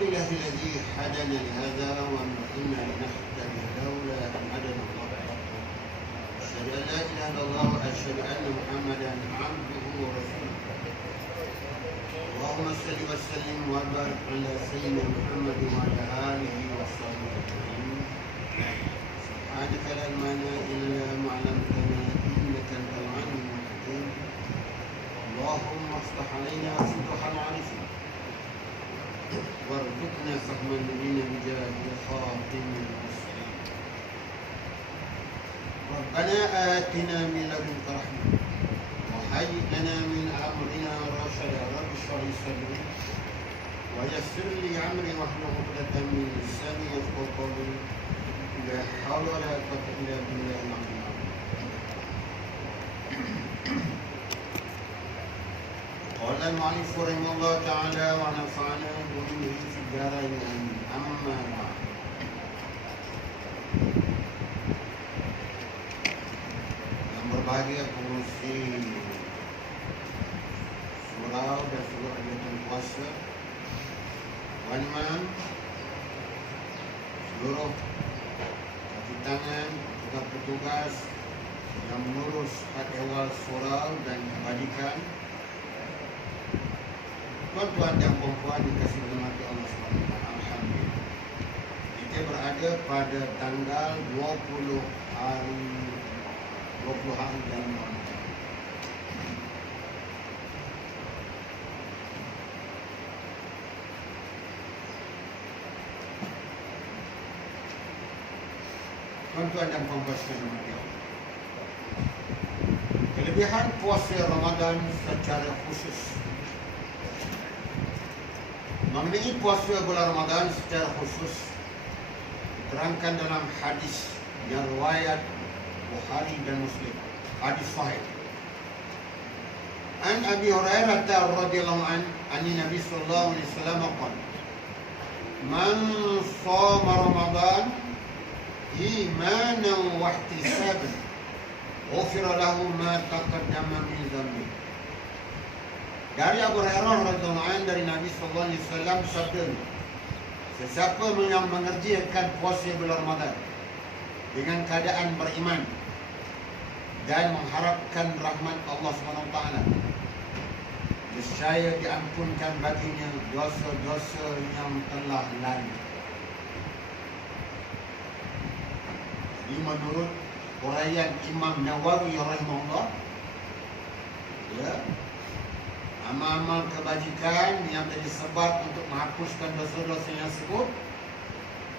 الحمد لله الذي هدانا لهذا وما كنا لنهتدي لولا أن هدانا الله. أشهد أن لا إله إلا الله وأشهد أن محمدا عبده ورسوله. اللهم صل وسلم وبارك على سيدنا محمد وعلى آله وصحبه أجمعين. سبحانك لا علم لنا إلا ما علمتنا إنك أنت العليم الحكيم. اللهم افتح علينا فتوح العارفين وارزقنا فهم الذين بجاه خاتم المرسلين. ربنا آتنا من لدنك رحمة وهيئ لنا من أمرنا رشدا. رب اشرح لي صدري ويسر لي أمري واحلل عقدة من لساني يفقهوا قولي. لا حول ولا قوة إلا بالله العلي العظيم. قال المؤلف رحمه الله تعالى ونفعنا بعلمه في الدارين آمين. أما بعد. Yang berbahagia pengurusi surau dan seluruh anggota kuasa, waliman, seluruh kaki tangan, petugas yang mengurus hak ehwal surau dan kebajikan, tuan-tuan dan puan-puan dikasihi rahmati Allah SWT. Alhamdulillah. Kita berada pada tanggal 20 hari Januari. Tuan-tuan dan puan-puan sekalian rahmati Allah. Kelebihan puasa Ramadan secara khusus. Mengenai puasa bulan Ramadan secara khusus diterangkan dalam hadis yang riwayat Bukhari dan Muslim, hadis sahih. An Abi Hurairah radhiyallahu an Nabi sallallahu alaihi wasallam qala: "Man shoma Ramadan imanan wa ihtisaban, ghufira lahu ma taqaddama min dhanbi." Dari Abu Hurairah radhiyallahu anhu dari Nabi sallallahu alaihi wasallam sabdanya, sesiapa yang mengerjakan puasa bulan Ramadan dengan keadaan beriman dan mengharapkan rahmat Allah SWT, nescaya diampunkan baginya dosa-dosa yang telah lalu. Jadi menurut uraian Imam Nawawi rahimahullah, ya, amal-amal kebajikan yang menjadi sebab untuk menghapuskan dosa-dosa yang sebut,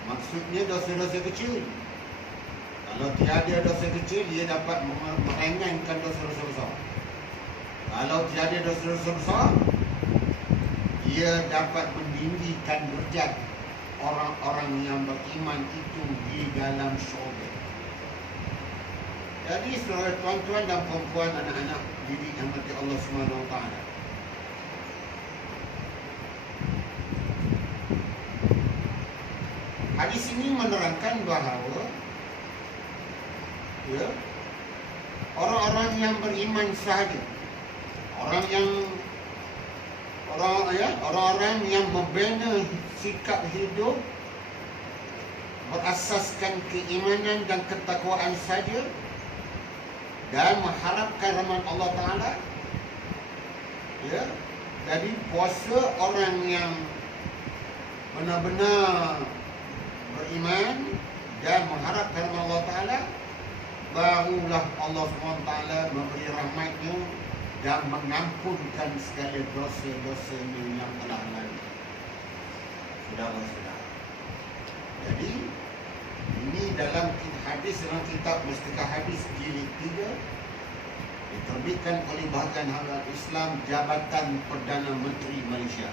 maksudnya dosa-dosa kecil. Kalau tiada dosa kecil, dia dapat meringankan dosa-dosa besar. Kalau tiada dosa-dosa besar, dia dapat meninggikan derajat orang-orang yang beriman itu di dalam syurga. Jadi saudara tuan-tuan dan puan-puan, anak-anak didik yang mati Allah SWT, hadis ini menerangkan bahawa ya, orang-orang yang beriman sahaja, orang-orang yang membina sikap hidup berasaskan keimanan dan ketakwaan saja dan mengharapkan rahmat Allah Ta'ala, ya, jadi puasa orang yang benar-benar beriman dan mengharapkan Allah Ta'ala, barulah Allah SWT memberi rahmatnya dan mengampunkan segala dosa-dosanya yang telah lalu. Saudara-saudara, jadi ini dalam hadis, dalam kitab Mustikah Hadis jilid 3, diterbitkan oleh Bahagian Halal Islam Jabatan Perdana Menteri Malaysia.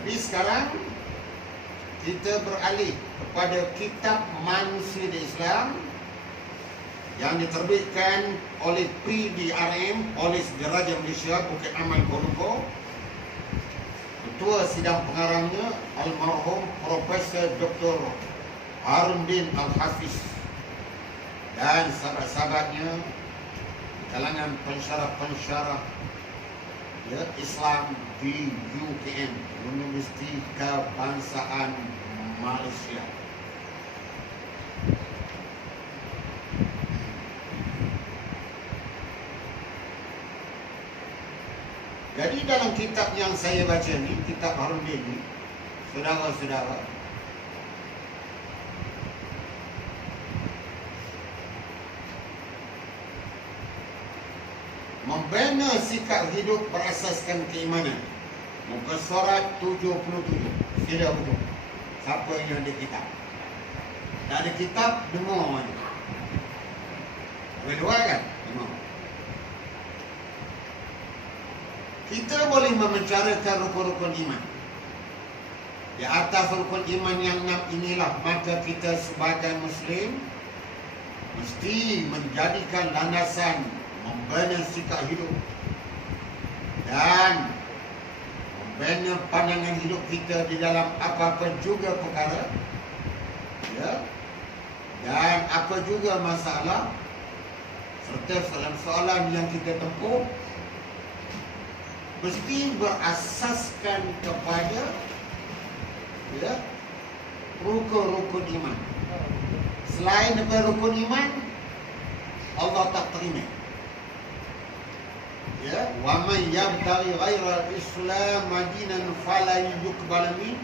Jadi sekarang kita beralih kepada kitab Manusia di Islam yang diterbitkan oleh PDRM, Polis Diraja Malaysia, Bukit Aman, Kuala Lumpur. Ketua sidang pengarangnya almarhum Profesor Dr. Harun bin Al-Hafiz dan sahabat-sahabatnya, kalangan pensyarah-pensyarah ya, Islam di UKM, Universiti Kebangsaan Malaysia. Jadi dalam kitab yang saya baca ni, kitab Harundin ni, saudara-saudara, membina sikap hidup berasaskan keimanan. Muka surat 77. Sila buku. Siapa yang ada kitab? Tak ada kitab, dengar mana? Dua-dua kan? Dengar. Kita boleh membicarakan rukun-rukun iman. Di atas rukun iman yang 6 inilah, maka kita sebagai Muslim mesti menjadikan landasan membina sikap hidup dan membina pandangan hidup kita di dalam apa-apa juga perkara, ya, dan apa juga masalah serta soalan-soalan yang kita tempuh mesti berasaskan kepada, ya, rukun-rukun iman. Selain daripada rukun iman, Allah tak terima. Ya, wa man yabtaghi ghayra al-islam madinan fala yuqbal min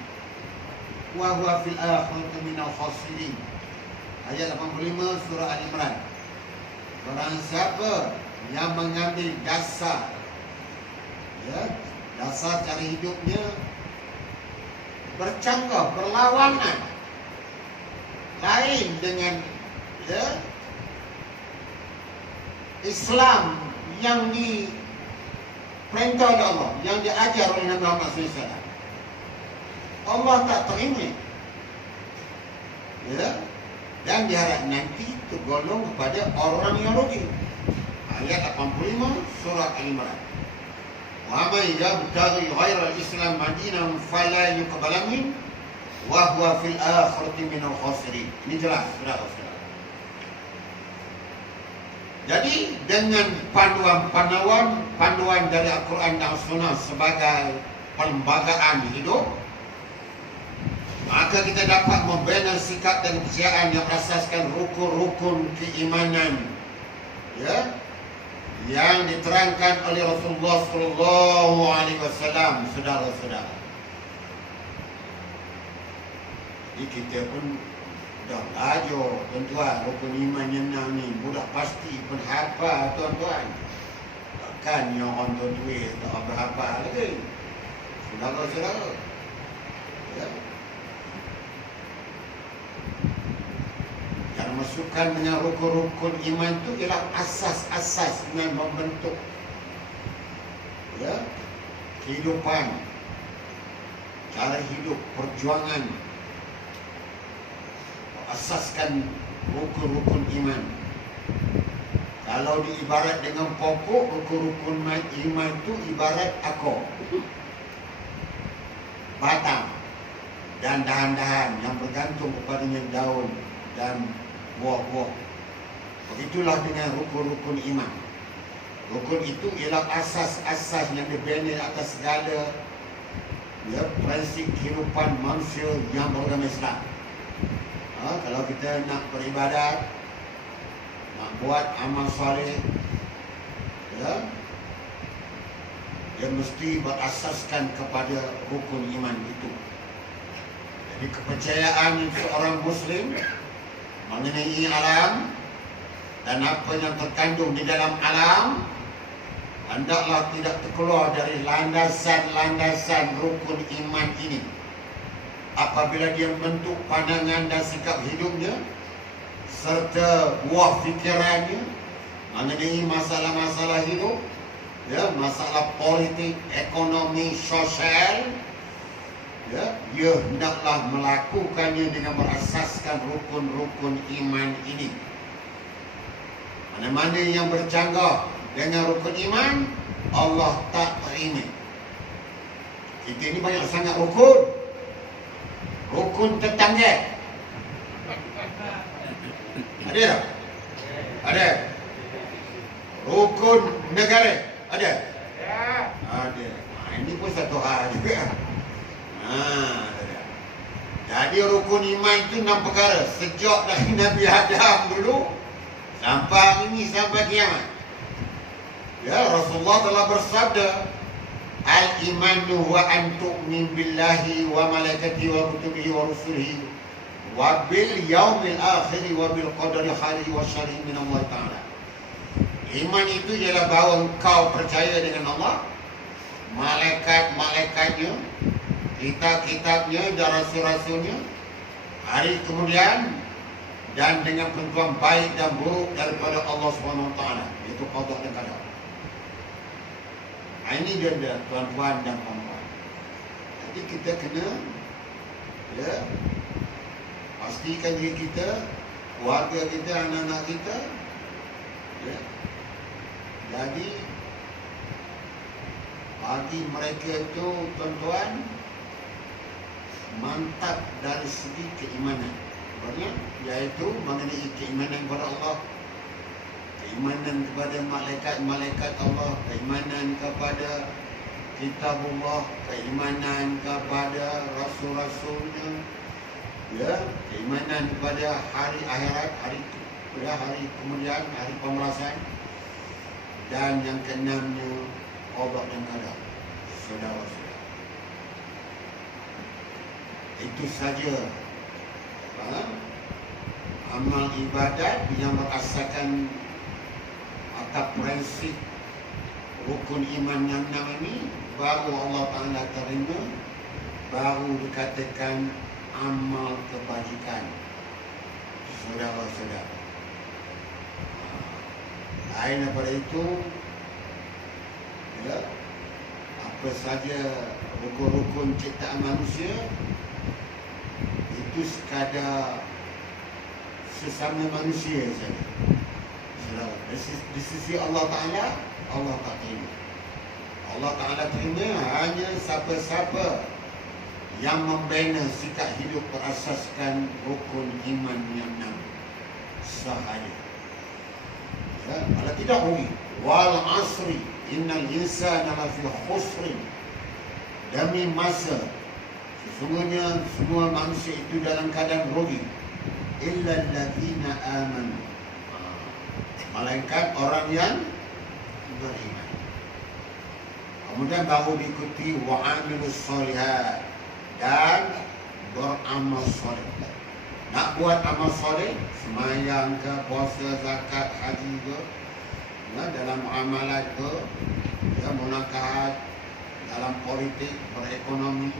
wa huwa fil akhirati minal khasirin. Ayat 85 surah Al-Imran. Barang siapa yang mengambil dasar, ya, dasar cara hidupnya bercanggah, berlawanan lain dengan, ya, Islam yang diperintah oleh Allah, yang diajar oleh Nabi Muhammad SAW, Allah tak terima, ya, dan diharap nanti tergolong kepada orang yang rugi. Ayat 85 surah Al-Imran. Wa man yabtaghi ghayra al-islam madinan fala yuqbal min wa huwa fil akhirati minal khasirin. Ini jelas, saudara-saudara. Jadi dengan panduan dari Al-Quran dan Sunnah sebagai perlembagaan hidup, maka kita dapat membina sikap dan kepercayaan yang berasaskan rukun-rukun keimanan, ya, yang diterangkan oleh Rasulullah SAW, saudara-saudara. Jadi kita pun dah belajar, tuan-tuan, rukun iman yang 6 ni budak pasti pun hafal, tuan-tuan. Takkan yang orang duit tak berhafal lagi, saudara-saudara, ya. Yang masukkan dengan rukun-rukun iman itu ialah asas-asas yang membentuk, ya, kehidupan, cara hidup, perjuangan, asaskan rukun-rukun iman. Kalau diibarat dengan pokok, rukun-rukun iman itu ibarat akar, batang dan dahan-dahan yang bergantung kepadanya daun dan buah-buah. Begitulah dengan rukun-rukun iman. Rukun itu ialah asas-asas yang dibina atas segala, ya, prinsip kehidupan manusia yang beragama Islam. Kalau kita nak beribadat, nak buat amal soleh, ya, dia mesti berasaskan kepada rukun iman itu. Jadi kepercayaan seorang Muslim mengenai alam dan apa yang terkandung di dalam alam hendaklah tidak terkeluar dari landasan-landasan rukun iman ini. Apabila dia membentuk pandangan dan sikap hidupnya serta buah fikirannya mengenai masalah-masalah hidup, ya, masalah politik, ekonomi, sosial, ya, dia hendaklah melakukannya dengan berasaskan rukun-rukun iman ini. Mana-mana yang bercanggah dengan rukun iman, Allah tak terima. Kita ini banyak sangat rukun. Rukun tetangga ada tak? Ada. Rukun negara ada? ada. Ini pun satu hal juga. Jadi rukun iman itu 6 perkara. Sejak dari Nabi Adam dulu sampai hari ini, sampai kiamat. Ya, Rasulullah telah bersabda, al-imanu wa an tu'min billahi wa malaikatihi wa kutubihi wa rusulihi wa bil yaumil akhir wa bil qadari khairihi wa syarrihi min Allah Ta'ala. Iman itu ialah bahawa engkau percaya dengan Allah, malaikat-malaikatnya, kitab-kitabnya dan rasul-rasulnya, hari kemudian, dan dengan penentuan baik dan buruk daripada Allah SWT, iaitu qada dan qadar. Ini dia tuan-tuan dan puan-puan. Jadi kita kena pastikan diri kita, keluarga kita, anak-anak kita. Jadi bagi mereka itu, tuan-tuan, mantap dari segi keimanan, iaitu mengenai keimanan kepada Allah, keimanan kepada malaikat-malaikat Allah, keimanan kepada kitabullah, keimanan kepada rasul-rasulnya, keimanan kepada hari akhirat, hari kemudian, hari pembalasan, dan yang keenamnya qada dan qadar. Saudara-saudara, itu saja amal ibadat yang berasaskan atas prinsip rukun iman yang 6 ini, baru Allah Ta'ala terima, baru dikatakan amal kebajikan. Saudara-saudara, lain daripada itu, apa saja rukun-rukun ciptaan manusia itu sekadar sesama manusia saja. Di sisi Allah Ta'ala, Allah tak terima. Allah Ta'ala terima hanya siapa-siapa yang membina sikap hidup berasaskan rukun iman yang 6 sahaja. Kalau tidak rugi. Wal asri innal insana lafi khusrin. Demi masa, sesungguhnya semua manusia itu dalam keadaan rugi. Illa alladzina amanu, malaikat orang yang beriman. Kemudian baru diikuti wa amilus sholihat, dan beramal soleh. Nak buat amal soleh, semayang ke, puasa, zakat, haji ke, dalam muamalat ke, munakahat, dalam politik, berekonomi,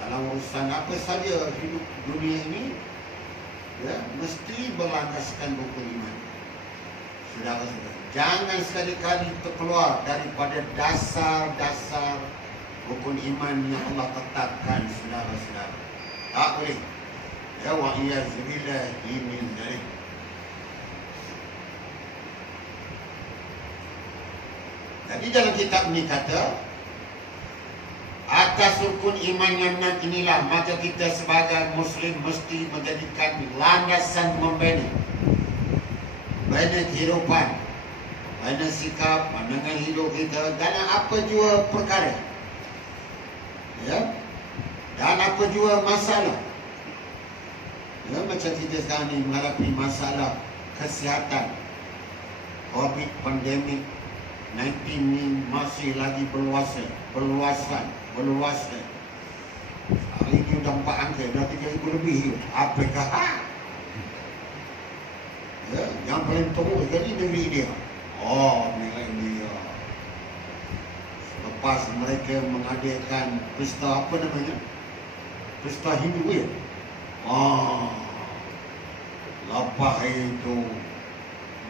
dalam urusan apa saja hidup dunia ini, mesti berlandaskan rukun iman. Saudara-saudara, jangan sekali-kali terkeluar daripada dasar-dasar rukun iman yang Allah tetapkan, saudara-saudara. Tak boleh. Ya wa iyyazubillahi min dzalik. Jadi dalam kitab ini kata, atas rukun iman yang 6 inilah maka kita sebagai muslim mesti menjadikan landasan membina kehidupan, bina sikap, pandangan hidup kita dalam apa jua perkara, dan apa jua masalah. Macam kita sekarang ni menghadapi masalah kesihatan, COVID, pandemik 19 ni masih lagi berluasan. Hari ini dah 4 angka, dah 3,000 lebih. Apakah? Yang paling teruk sekali negeri India. Negeri India. Lepas mereka mengadakan pesta apa namanya? Pesta Hindu ya? Lepas itu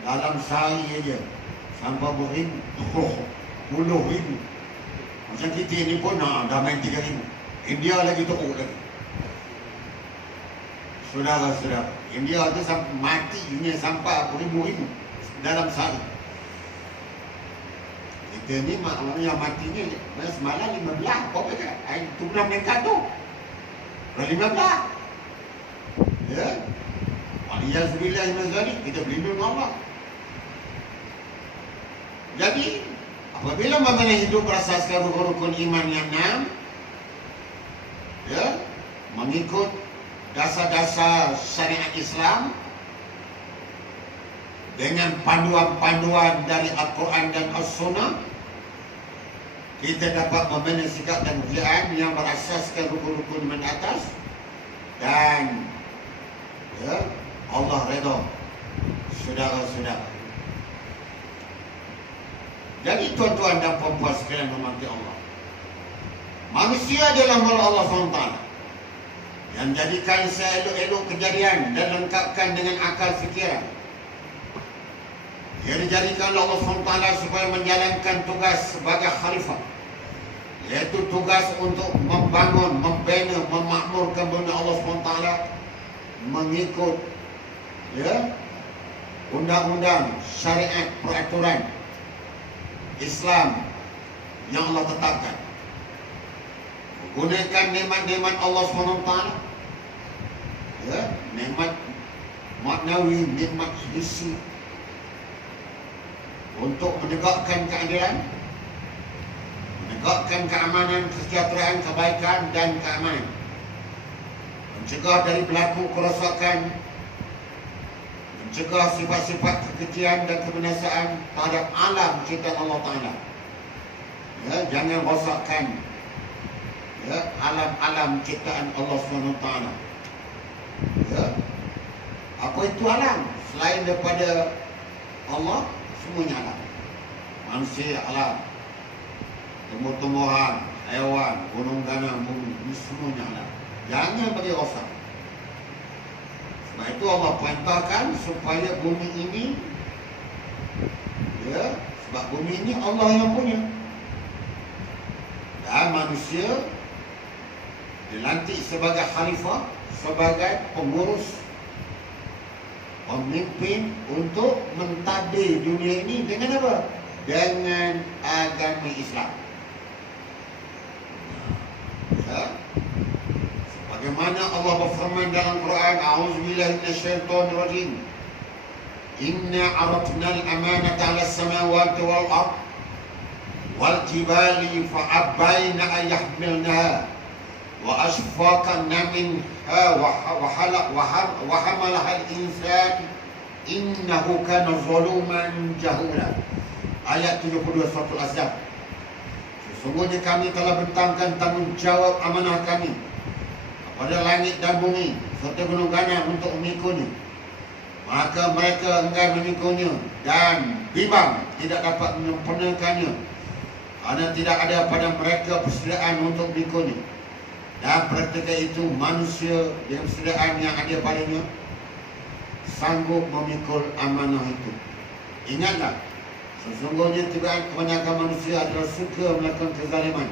dalam sehari aja sampai puluh ribu. Macam kita ni pun dah main 3,000. India lagi teruk lagi. Saudara-saudara, India tu sampai matinya sampai ribu-ribu dalam sehari. Kita ni yang matinya semalam 15. Apa kan? Itu pernah meningkat tu. 15. Alhamdulillah, kita berlindung Allah. Jadi Apabila mana hidup berasaskan rukun iman yang 6, ya, mengikut dasar-dasar syariat Islam dengan panduan-panduan dari Al-Quran dan As-Sunnah, kita dapat membina sikap dan kerjaan yang berasaskan rukun-rukun iman atas, dan ya, Allah redha saudara-saudara. Jadi tuan-tuan dan puan-puan sekalian hormati Allah, manusia adalah makhluk Allah SWT yang jadikan seelok-elok kejadian dan lengkapkan dengan akal fikiran. Ia dijadikan Allah SWT supaya menjalankan tugas sebagai khalifah, iaitu tugas untuk membangun, membina, memakmurkan bumi Allah SWT mengikut, ya, undang-undang, syariat, peraturan Islam yang Allah tetapkan. Gunakan nikmat-nikmat Allah SWT, ya, nikmat maknawi, nikmat hissi, untuk menegakkan keadilan, menegakkan keamanan, kesejahteraan, kebaikan dan keamanan, mencegah dari berlaku kerosakan, mencegah sifat-sifat kekejian dan kebinasaan terhadap alam ciptaan Allah Ta'ala. Ya, jangan rosakkan, ya, alam-alam ciptaan Allah SWT. Ya, apa itu alam? Selain daripada Allah, semuanya alam. Manusia alam, tumbuh-tumbuhan, haiwan, gunung ganang, bumi, ini semuanya alam. Jangan bagi rosak. Sebab itu Allah perintahkan supaya bumi ini, ya, sebab bumi ini Allah yang punya, dan manusia dilantik sebagai khalifah, sebagai pengurus, pemimpin untuk mentadbir dunia ini dengan apa? Dengan agama Islam. Ya. Bagaimana Allah berfirman dalam Quran, A'udzubillahi minasyaitonir rajim. Inna 'aradna al-amanata 'ala as-samawati wal ard wal jibali fa'abayna an yahmilnaha wa ashfaqna minha wa hamalaha al-insan innahu kana zaluman jahula. Ayat 72 surah Al-Ahzab. Sesungguhnya kami telah bentangkan tanggungjawab amanah kami pada langit dan bumi serta gunung ganang untuk memikulnya. Maka mereka enggan memikulnya dan bimbang tidak dapat menyempurnakannya, kerana tidak ada pada mereka persediaan untuk memikulnya. Dan ketika itu manusia yang persediaan yang ada padanya sanggup memikul amanah itu. Ingatlah, sesungguhnya kebanyakan manusia adalah suka melakukan kezaliman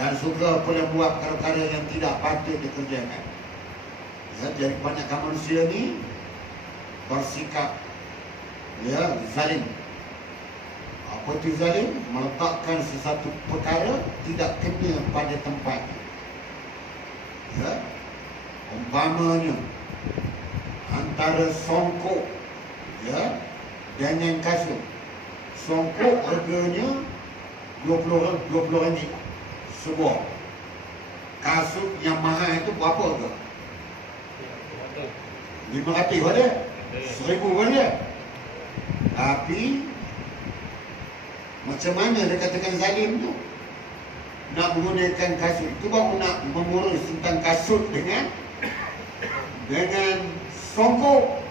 dan suka pula buat perkara yang tidak patut dikerjakan. Ya, jadi kebanyakan manusia ni bersikap, ya, zalim. Apa itu zalim? Meletakkan sesuatu perkara tidak kena pada tempatnya. Ya, umpamanya antara songkok, ya, dengan kasut. Songkok harganya 20 ringgit sebuah. Kasut yang mahal itu berapa harga? 500 ada? 1000 ada? Tapi macam mana dia katakan zalim tu? Nak menggunakan kasut itu baru nak mengurus tentang kasut dengan songkok.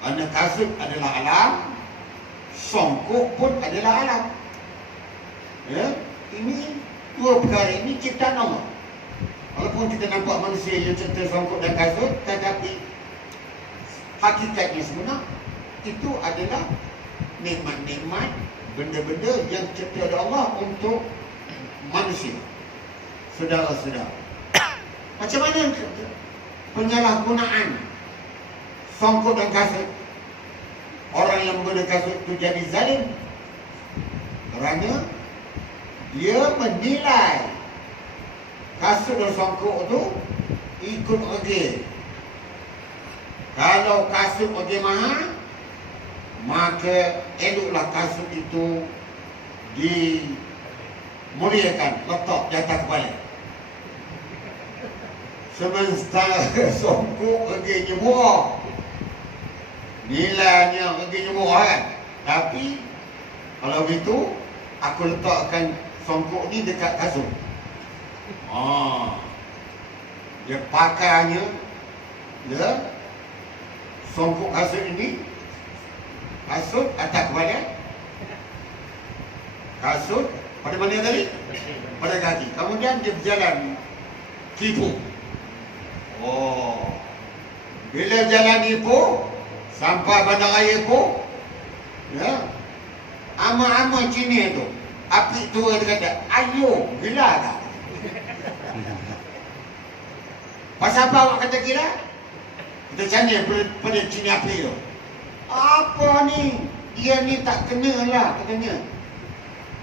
Kerana kasut adalah alam, songkok pun adalah alam. Ya, ini dua perkara ini ciptaan Allah. Walaupun kita nampak manusia yang cipta songkok dan kasut, tetapi hakikatnya sebenar itu adalah nikmat-nikmat, benda-benda yang cipta oleh Allah untuk manusia. Saudara-saudara, macam mana penyalahgunaan songkok dan kasut? Orang yang menggunakan kasut itu jadi zalim kerana dia menilai kasut dan songkok itu ikut harga. Kalau kasut harga mahal, maka eloklah kasut itu dimuliakan, letak di atas kepala. Semesta songkok pergi nyemua, nilainya pergi nyemua kan. Tapi kalau begitu, aku letakkan songkok ni dekat kasut. Dia pakainya, ya, songkok kasut ini, kasut atas kepala, kasut pada mana tadi? Pada kaki. Kemudian dia berjalan kipu. Bila jalan Ipoh sampai bandar raya Ipoh, ya, ama-ama Cina tu, api tu dia kata, ayo, gila tak? Pasal apa awak kata gila? Kita cari pada Cina api tu. Apa ni? Dia ni tak kena lah katanya.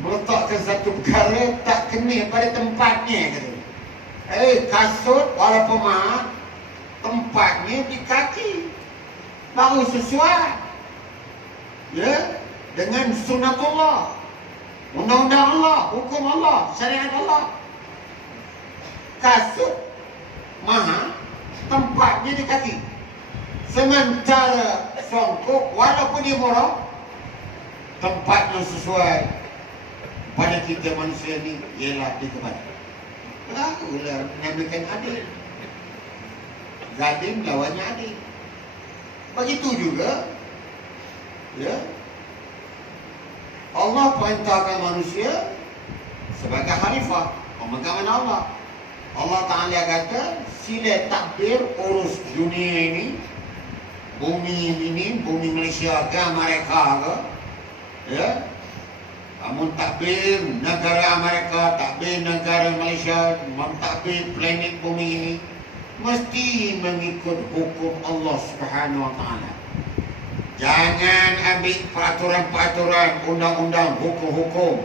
Meletakkan satu perkara tak kena pada tempatnya katanya. Kasut walaupun mahal, tempatnya di kaki, baru sesuai, ya, dengan sunnatullah, undang-undang Allah, hukum Allah, syariat Allah. Kasut mahal, tempatnya di kaki. Sementara songkok walaupun dia murah, tempatnya sesuai pada kita manusia ni ialah di kepala. Lakulah menamakan adil. Zalim lawannya adil. Begitu juga, ya, Allah perintahkan manusia sebagai khalifah, pemegang Allah. Allah Ta'ala kata, sila takbir urus dunia ini, bumi Malaysia ke Amerika ke, ya. Namun takbir negara Amerika, takbir negara Malaysia, takbir planet bumi ini mesti mengikut hukum Allah Subhanahu Wa Taala. Jangan ambil peraturan-peraturan, undang-undang, hukum-hukum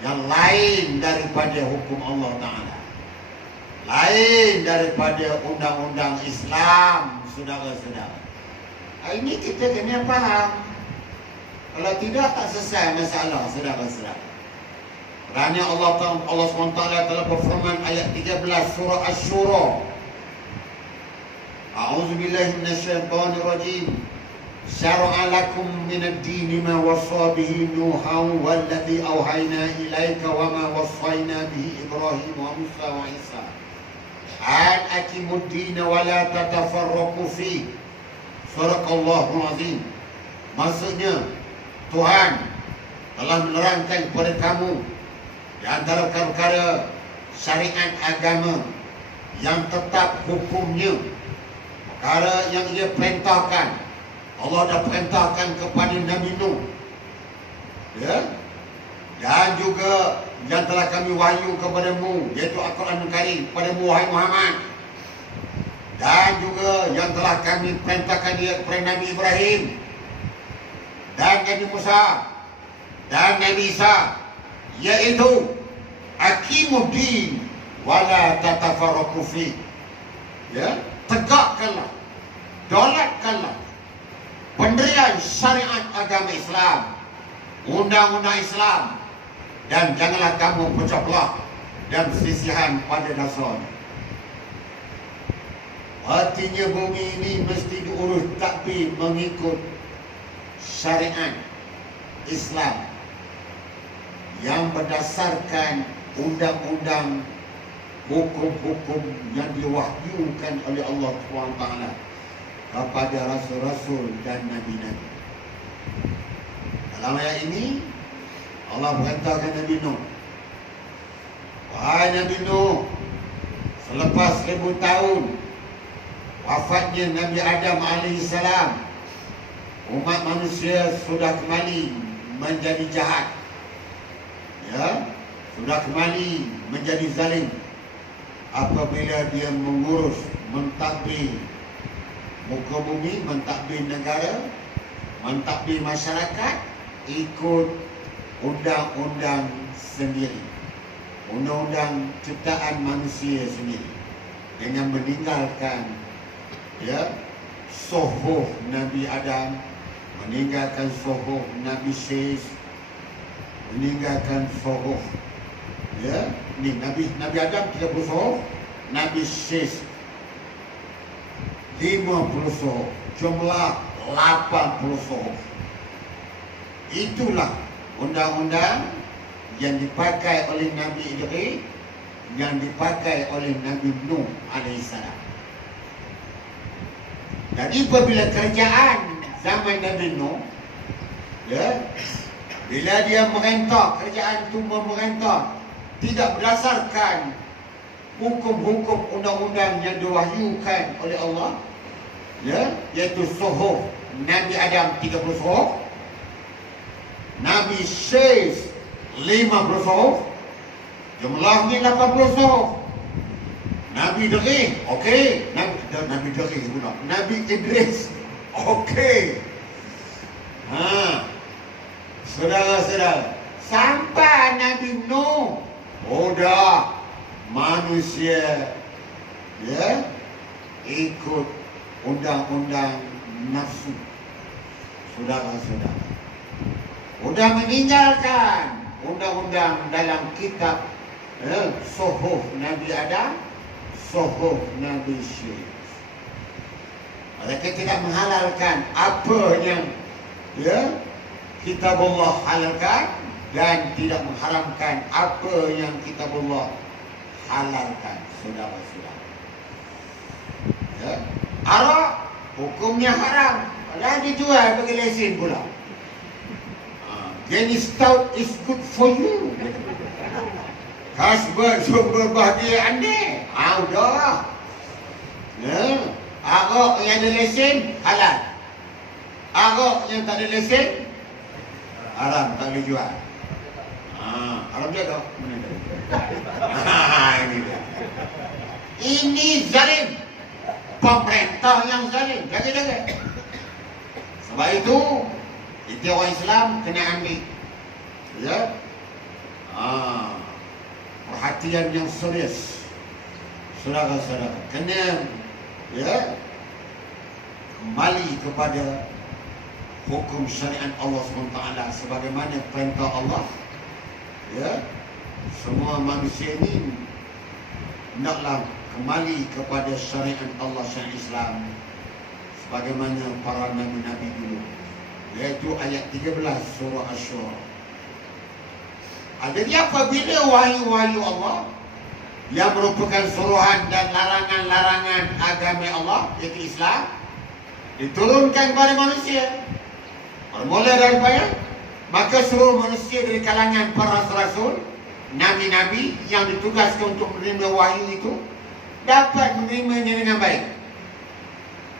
yang lain daripada hukum Allah Taala, lain daripada undang-undang Islam, saudara-saudara. Ini kita kena faham. Kalau tidak, tak selesai masalah, saudara-saudara. Kerana Allah SWT telah berfirman ayat 13 surah Asy-Syura. A'udzubillahi minasyaitonirrajim. Syara'a lakum minad dini ma wassa bihi Nuhan walladzi auhayna ilaika wa ma wassayna bihi Ibrahim wa Musa wa Isa. An aqimud dina wa la tatafarraqu fi. Sadaqallahul azim. Maksudnya, Tuhan telah menerangkan kepada kamu di antara perkara syariat agama yang tetap hukumnya, perkara yang ia perintahkan. Allah dah perintahkan kepada Nabi Nuh, ya, dan juga yang telah kami wahyu kepadamu, iaitu Al-Quran Karim, kepadamu wahai Muhammad, dan juga yang telah kami perintahkan dia kepada Nabi Ibrahim dan Nabi Musa dan Nabi Isa, yaitu aqimuddin wala tatafarraqu fi. Ya, tegakkanlah, dolatkanlah pendirian syariat agama Islam, undang-undang Islam, dan janganlah kamu pecah belah dan perselisihan pada dasarnya. Artinya bumi ini mesti diurus tapi mengikut syariat Islam yang berdasarkan undang-undang, hukum-hukum yang diwahyukan oleh Allah SWT kepada rasul-rasul dan nabi-nabi. Dalam ayat ini Allah perintahkan Nabi Nuh, wahai Nabi Nuh, selepas 1000 tahun wafatnya Nabi Adam AS, umat manusia sudah kembali menjadi jahat, ya, sudah kembali menjadi zalim apabila dia mengurus, mentadbir muka bumi, mentadbir negara, mentadbir masyarakat ikut undang-undang sendiri, undang-undang ciptaan manusia sendiri, dengan meninggalkan, ya, sohor Nabi Adam meninggalkan sohor. Nabi says, meninggalkan sohor. Ya, ni Nabi Adam 30 sohor, Nabi says 50 sohor, jumlah 80 sohor. Itulah undang-undang yang dipakai oleh Nabi Idris, yang dipakai oleh Nabi Nuh alaihissalam. Jadi apabila kerajaan zaman Nabi Nuh, ya, bila dia merentah, kerajaan itu memerintah tidak berdasarkan hukum-hukum undang-undang yang diwahyukan oleh Allah, ya, iaitu sohor. Nabi Adam 30 sohor, Nabi Syekh 50 sohor, jumlahnya 80 sohor. Nabi Idris, okey. Nabi Idris pula. Nabi Idris, okey. Saudara-saudara, sampai Nabi Nuh, dah manusia, ya, ikut undang-undang nafsu. Saudara-saudara, sudah meninggalkan undang-undang dalam kitab Suhuf Nabi Adam, Suhuf Nabi Syekh. Mereka tidak menghalalkan apa yang, ya, kitabullah halalkan, dan tidak mengharamkan apa yang kitabullah halalkan. Saudara-saudara, ya, arak hukumnya haram, padahal dijual bagi lesen pula. Jadi stout is good for you. Kasbah sumber bahagia anda. Udah. Ya. Arak yang ada lesen halal. Arak yang tak ada lesen haram, tak boleh jual. Haram dia dah. Mana dah? Ini dia. Ini zalim. Pemerintah yang zalim. Jaga-jaga. Sebab itu orang Islam kena ambil, ya, perhatian yang serius. Saudara-saudara, kena, ya, kembali kepada hukum syariat Allah SWT sebagaimana perintah Allah. Ya, semua manusia ini hendaklah kembali kepada syariat Allah, syariat Islam, sebagaimana para nabi-nabi dulu, iaitu ayat 13 surah Asy-Syura. Jadi apabila wahyu-wahyu Allah yang merupakan suruhan dan larangan-larangan agama Allah, iaitu Islam, diturunkan kepada manusia, bermula daripada, maka seluruh manusia dari kalangan para rasul, nabi-nabi yang ditugaskan untuk menerima wahyu itu dapat menerimanya dengan baik.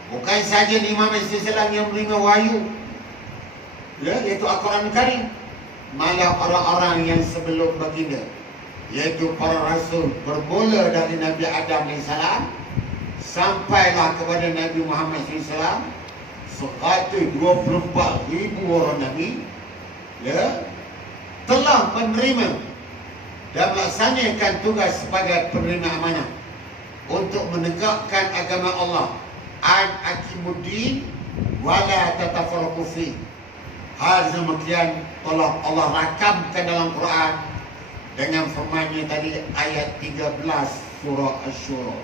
Bukan saja Imam Islam yang menerima wahyu, ya, iaitu Al-Quran Karim, malah orang-orang yang sebelum baginda, iaitu para rasul, bermula dari Nabi Adam AS sampailah kepada Nabi Muhammad SAW, 124,000 orang Nabi, ya, telah menerima dan melaksanakan tugas sebagai penerima amanah untuk menegakkan agama Allah, an-aqimuddin wala tatafarraqu fi. Hal demikian telah Allah rakamkan dalam Quran dengan firman-Nya tadi, ayat 13 surah Asy-Syura.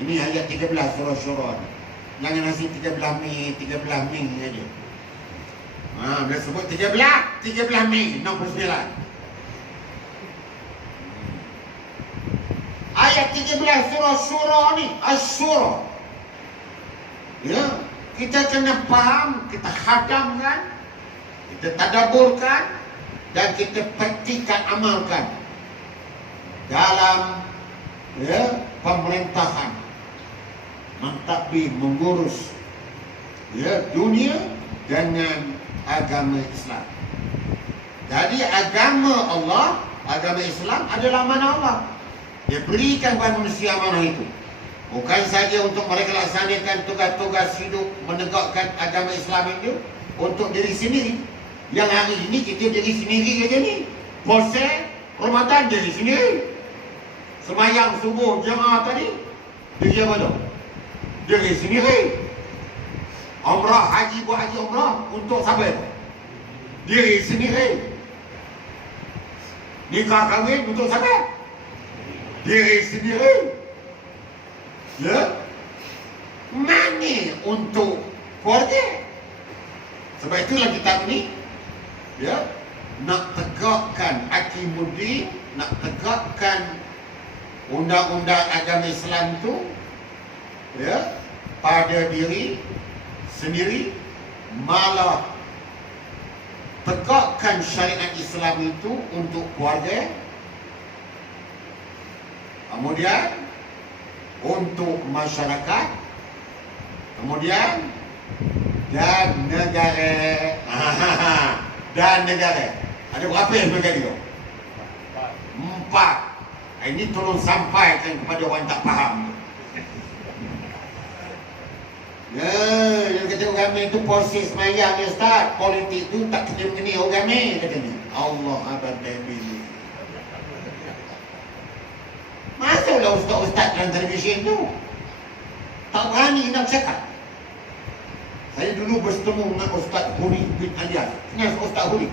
Ini ayat 13 surah Asy-Syura. Jangan nasi 13 Mei saja. Bila sebut 13 Mei 69. Ayat 13 surah Syura ni, Asy-Syura. Ya, kita kena faham, kita hadamkan, kita tadaburkan, dan kita praktikan, amalkan dalam, ya, pemerintahan, mentadbir, mengurus, ya, dunia dengan agama Islam. Jadi agama Allah, agama Islam adalah amanah Allah. Dia berikan kepada manusia amanah itu. Bukan saja untuk mereka laksanakan tugas-tugas hidup menegakkan agama Islam itu untuk diri sendiri. Yang hari ini kita diri sendiri saja ni. Puasa Ramadan diri sendiri. Semayang subuh jemaah tadi diri apa tu? Diri sendiri. Umrah, haji, buat haji umrah untuk siapa itu? Diri sendiri. Nikah kahwin untuk siapa? Diri sendiri. Ya? Mana untuk keluarga? Sebab itulah kitab ni, ya, nak tegakkan Hakimuddin, nak tegakkan undang-undang agama Islam tu, ya, pada diri sendiri, malah tegakkan syariat Islam itu untuk keluarga, kemudian untuk masyarakat, kemudian dan negara. Dan negara. Ada berapa yang sebagainya? 4. Ini tolong sampaikan kepada orang tak faham. Ya, yang kata orang ramai itu proses mayang ya Ustaz. Politik tu tak kena-kena orang ramai katanya. Allah abad dahili. Masuklah ustaz-ustaz dalam televisyen tu. Tak berani nak cakap. Saya dulu bertemu dengan Ustaz Huri bin Alias. Kenal Ustaz Huri?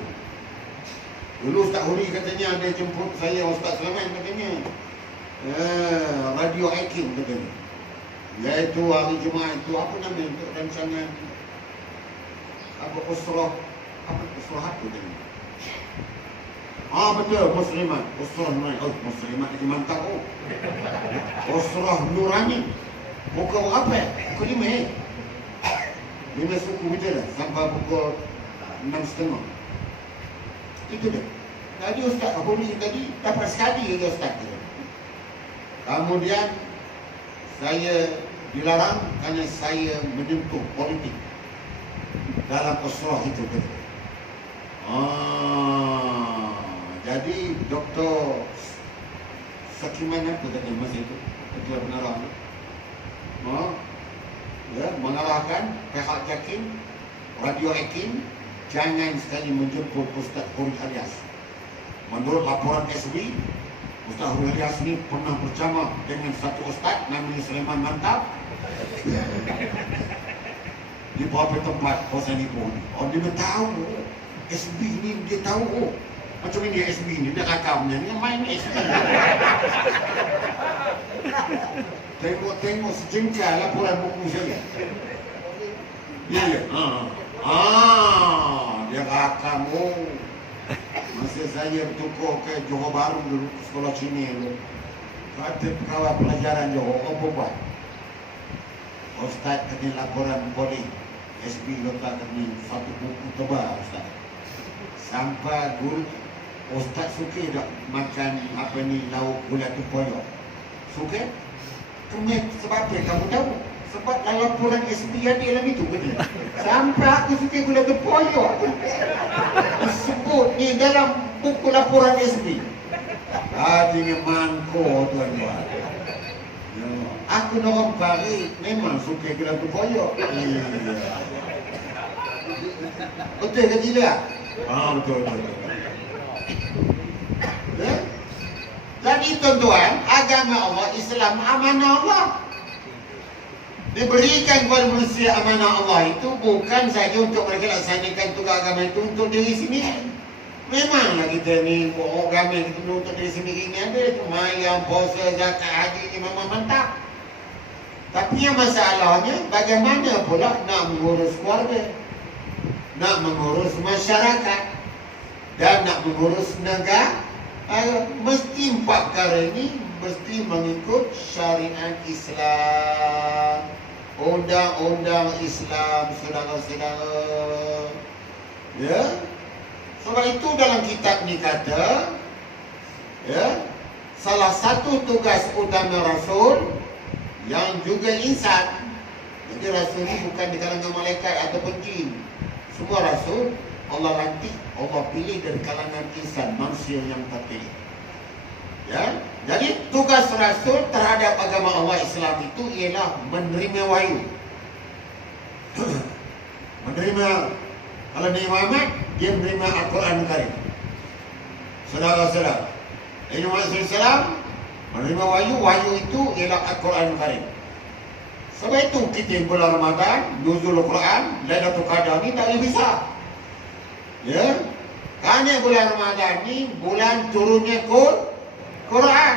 Dulu Ustaz Huri katanya dia jemput saya, Ustaz Selamat katanya. Radio Hakim katanya. Iaitu hari Jumaat itu apa nama untuk rancangan apa usrah apa katanya. Betul, Muslimat. Usrah Nurani. Oh, Muslimat lagi mantap. Usrah Nurani. Pukul apa? Pukul 5 5 suku je lah sampai pukul 6.30. Itu dah. Tadi Ustaz Huri tadi dapat sekali je Ustaz. Kemudian saya dilarang kerana saya menyentuh politik dalam usrah itu. Jadi Dr. Sakiman apa kata masa itu? Ketua Pengarah. Ya, mengarahkan pihak Hakim, Radio Hakim jangan sekali menjemput Ustaz Huri Alias. Menurut laporan SB, Ustaz Huri Alias ni pernah bersama dengan satu ustaz namanya Sulaiman Mantap di beberapa tempat kawasan Ipoh. Dia tahu SB ni, dia tahu macam ini SB ni, dia rakamnya ni main SB. Tengok sejengkal laporan buku saya. Ya. Dia rakam. Masa saya bertukar ke Johor Bahru dulu, ke sekolah Cina dulu. Kata pegawai pelajaran Johor, apa buat? Ustaz kena laporan boleh. SB letak kena satu buku tebal Ustaz. Sampai guru, Ustaz suka tak makan apa ni, lauk gula tupoyo? Suka? Sebab apa kamu tahu? Sebab laporan SB ada dalam itu betul. Sampai aku suka gula tepoyo. Disebut ni dalam buku laporan SB. Dia mangko tuan-tuan. Aku orang Paris memang suka gula tepoyo. Betul ke tidak? Betul. Jadi tuan-tuan, agama Allah, Islam, amanah Allah. Diberikan kepada manusia amanah Allah itu bukan saja untuk mereka laksanakan tugas agama itu untuk diri sendiri. Memanglah kita ni agama itu untuk diri sendiri ni ada sembahyang, puasa, zakat, haji ni memang mantap. Tapi yang masalahnya bagaimana pula nak mengurus keluarga, nak mengurus masyarakat dan nak mengurus negara. Mesti 4 perkara ini mesti mengikut syariat Islam, undang-undang Islam, saudara-saudara. Ya. Sebab itu dalam kitab ni kata, ya, salah satu tugas utama Rasul yang juga insan. Jadi Rasul ni bukan di kalangan malaikat ataupun jin. Semua Rasul Allah lantik, Allah pilih dari kalangan insan, manusia yang terpilih. Ya, jadi tugas Rasul terhadap agama Allah Islam itu ialah menerima wahyu. Menerima, kalau Nabi Muhammad, dia menerima Al-Quran Karim. Saudara-saudara, Nabi Muhammad SAW menerima wahyu, wahyu itu ialah Al-Quran Karim. Sebab itu kita bulan Ramadan, nuzul Quran, Lailatul Qadar ni tak boleh bisa. Ya. Kerana bulan Ramadan ni bulan turunnya Quran.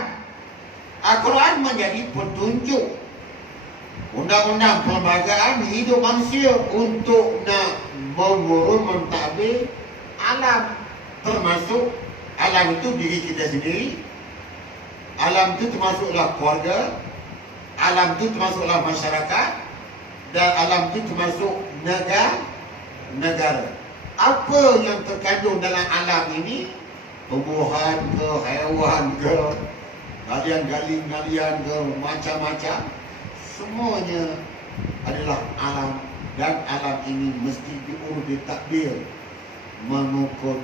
Al-Quran menjadi petunjuk undang-undang perlembagaan hidup manusia untuk nak mengurus mentadbir alam, termasuk alam itu diri kita sendiri, alam itu termasuklah keluarga, alam itu termasuklah masyarakat, dan alam itu termasuk negara. Apa yang terkandung dalam alam ini, tumbuhan ke, haiwan ke, galian ke, macam-macam, semuanya adalah alam, dan alam ini mesti diurus, ditakdir mengikut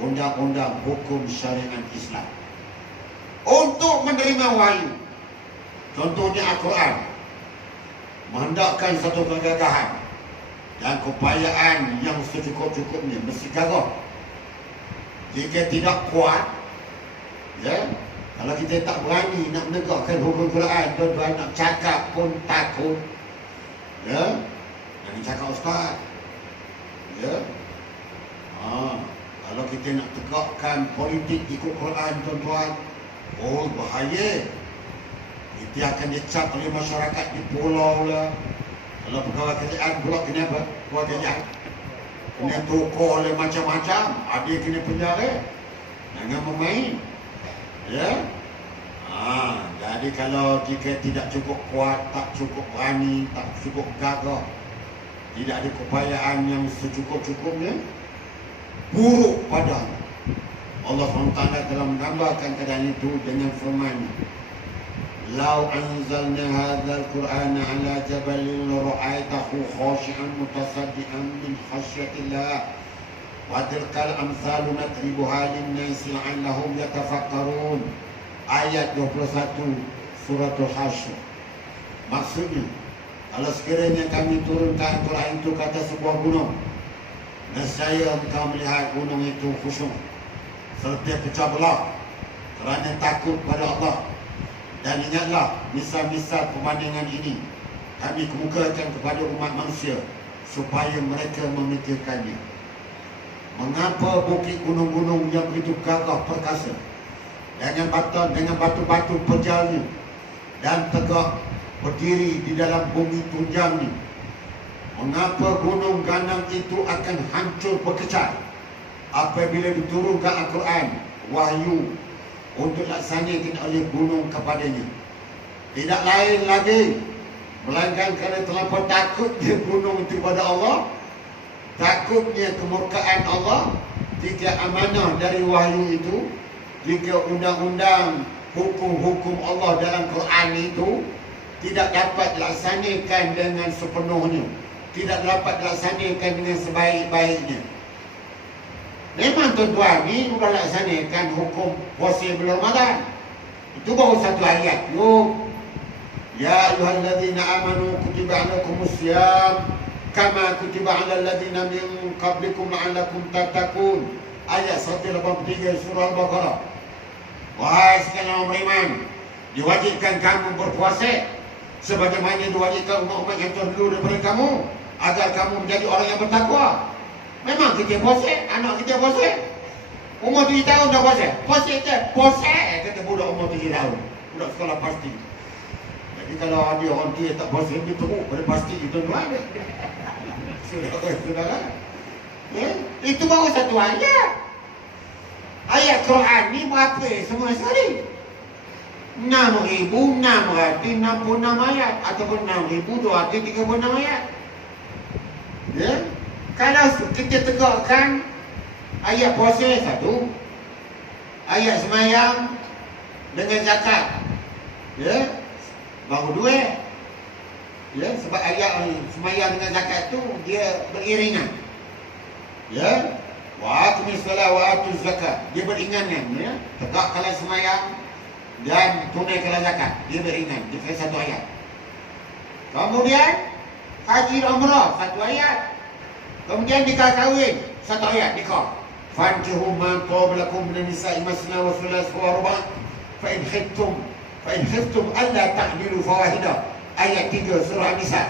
undang-undang hukum syariat Islam. Untuk menerima wahyu, contohnya Al-Quran, menghendakkan satu kegagahan dan keupayaan yang secukup-cukupnya, mesti gagah. Jika tidak kuat, ya, kalau kita tak berani nak menegakkan hukum Quran, tuan-tuan nak cakap pun takut. Ya, jangan cakap ustaz. Ya. Kalau kita nak tegakkan politik ikut Quran, tuan-tuan, oh bahaya. Kita akan dicap oleh masyarakat di pulau lah. Kalau pegawai kerajaan pula kena apa? Pegawai kerajaan kena tukar oleh macam-macam. Ada kena penjara. Jangan bermain. Ya. Jadi kalau jika tidak cukup kuat, tak cukup berani, tak cukup gagah, tidak ada keupayaan yang secukup-cukupnya, buruk padanya. Allah SWT telah menggambarkan keadaan itu dengan firman, "Lau anzalna hadzal Qur'ana 'ala jabalin lara'aitahu khashi'an mutasaddian min khasyatillah wa tilkal amsalu nadribuha lin-nasi la'allahum yatafakkarun." Ayat 21 suratul Hasyr. Maksudnya, kalau sekiranya kami turunkan Quran itu kata sebuah gunung, nescaya engkau melihat gunung itu khusyuk serta pecah belah kerana takut pada Allah. Dan ingatlah, misal-misal pemandangan ini kami kemukakan kepada umat manusia supaya mereka memikirkannya. Mengapa bukit gunung-gunung yang begitu gagah perkasa dengan batu-batu pejalnya dan tegak berdiri di dalam bumi tunjang ni, mengapa gunung ganang itu akan hancur berkecam apabila diturunkan Al-Quran, wahyu untuk laksanakan oleh gunung kepadanya? Tidak lain lagi melainkan kerana terlampau takutnya gunung itu pada Allah, takutnya kemurkaan Allah jika amanah dari wahyu itu, jika undang-undang hukum-hukum Allah dalam Quran itu tidak dapat dilaksanakan dengan sepenuhnya, tidak dapat dilaksanakan dengan sebaik-baiknya. Memang tuan-tuan ni sudah laksanakan hukum puasa bulan Ramadan. Itu baru satu ayat. Ya ayyuhalladzina amanu kutiba alaikumus syiyam kama kutiba alal ladzina min qablikum la'allakum tattaqun. Ayat 183 surah Al-Baqarah. Wahai sekalian orang beriman, diwajibkan kamu berpuasa sebagaimana diwajibkan umat-umat yang terdahulu daripada kamu, agar kamu menjadi orang yang bertakwa. Memang kita puasa, anak kita puasa. Umur 7 tahun dah puasa. Puasa kata budak umur 7 tahun. Budak sekolah pasti. Jadi kalau ada orang tua tak puasa, dia teruk pada pasti itu tuan. Saudara. Ya, itu baru satu ayat. Ayat Quran ni berapa semua sekali? 6,666 ayat ataupun 6,236 ayat. Ya? Kalau kita tegakkan ayat puasa satu, ayat semayang dengan zakat, ya, baru dua. Ya, sebab ayat semayang dengan zakat tu dia beriringan. Ya, wa atumis salat wa atuz zakat, dia beriringan, ya. Tegakkanlah semayang dan tunaikanlah zakat, dia beriringan, dia satu ayat. Kemudian haji umrah satu ayat. Kemudian nikah kahwin satu ayat nikah. Fankihu ma qablakum min nisa'i masna wa thulatha wa ruba' fa in khiftum alla ta'dilu fawahidah ayat 3 surah An-Nisa.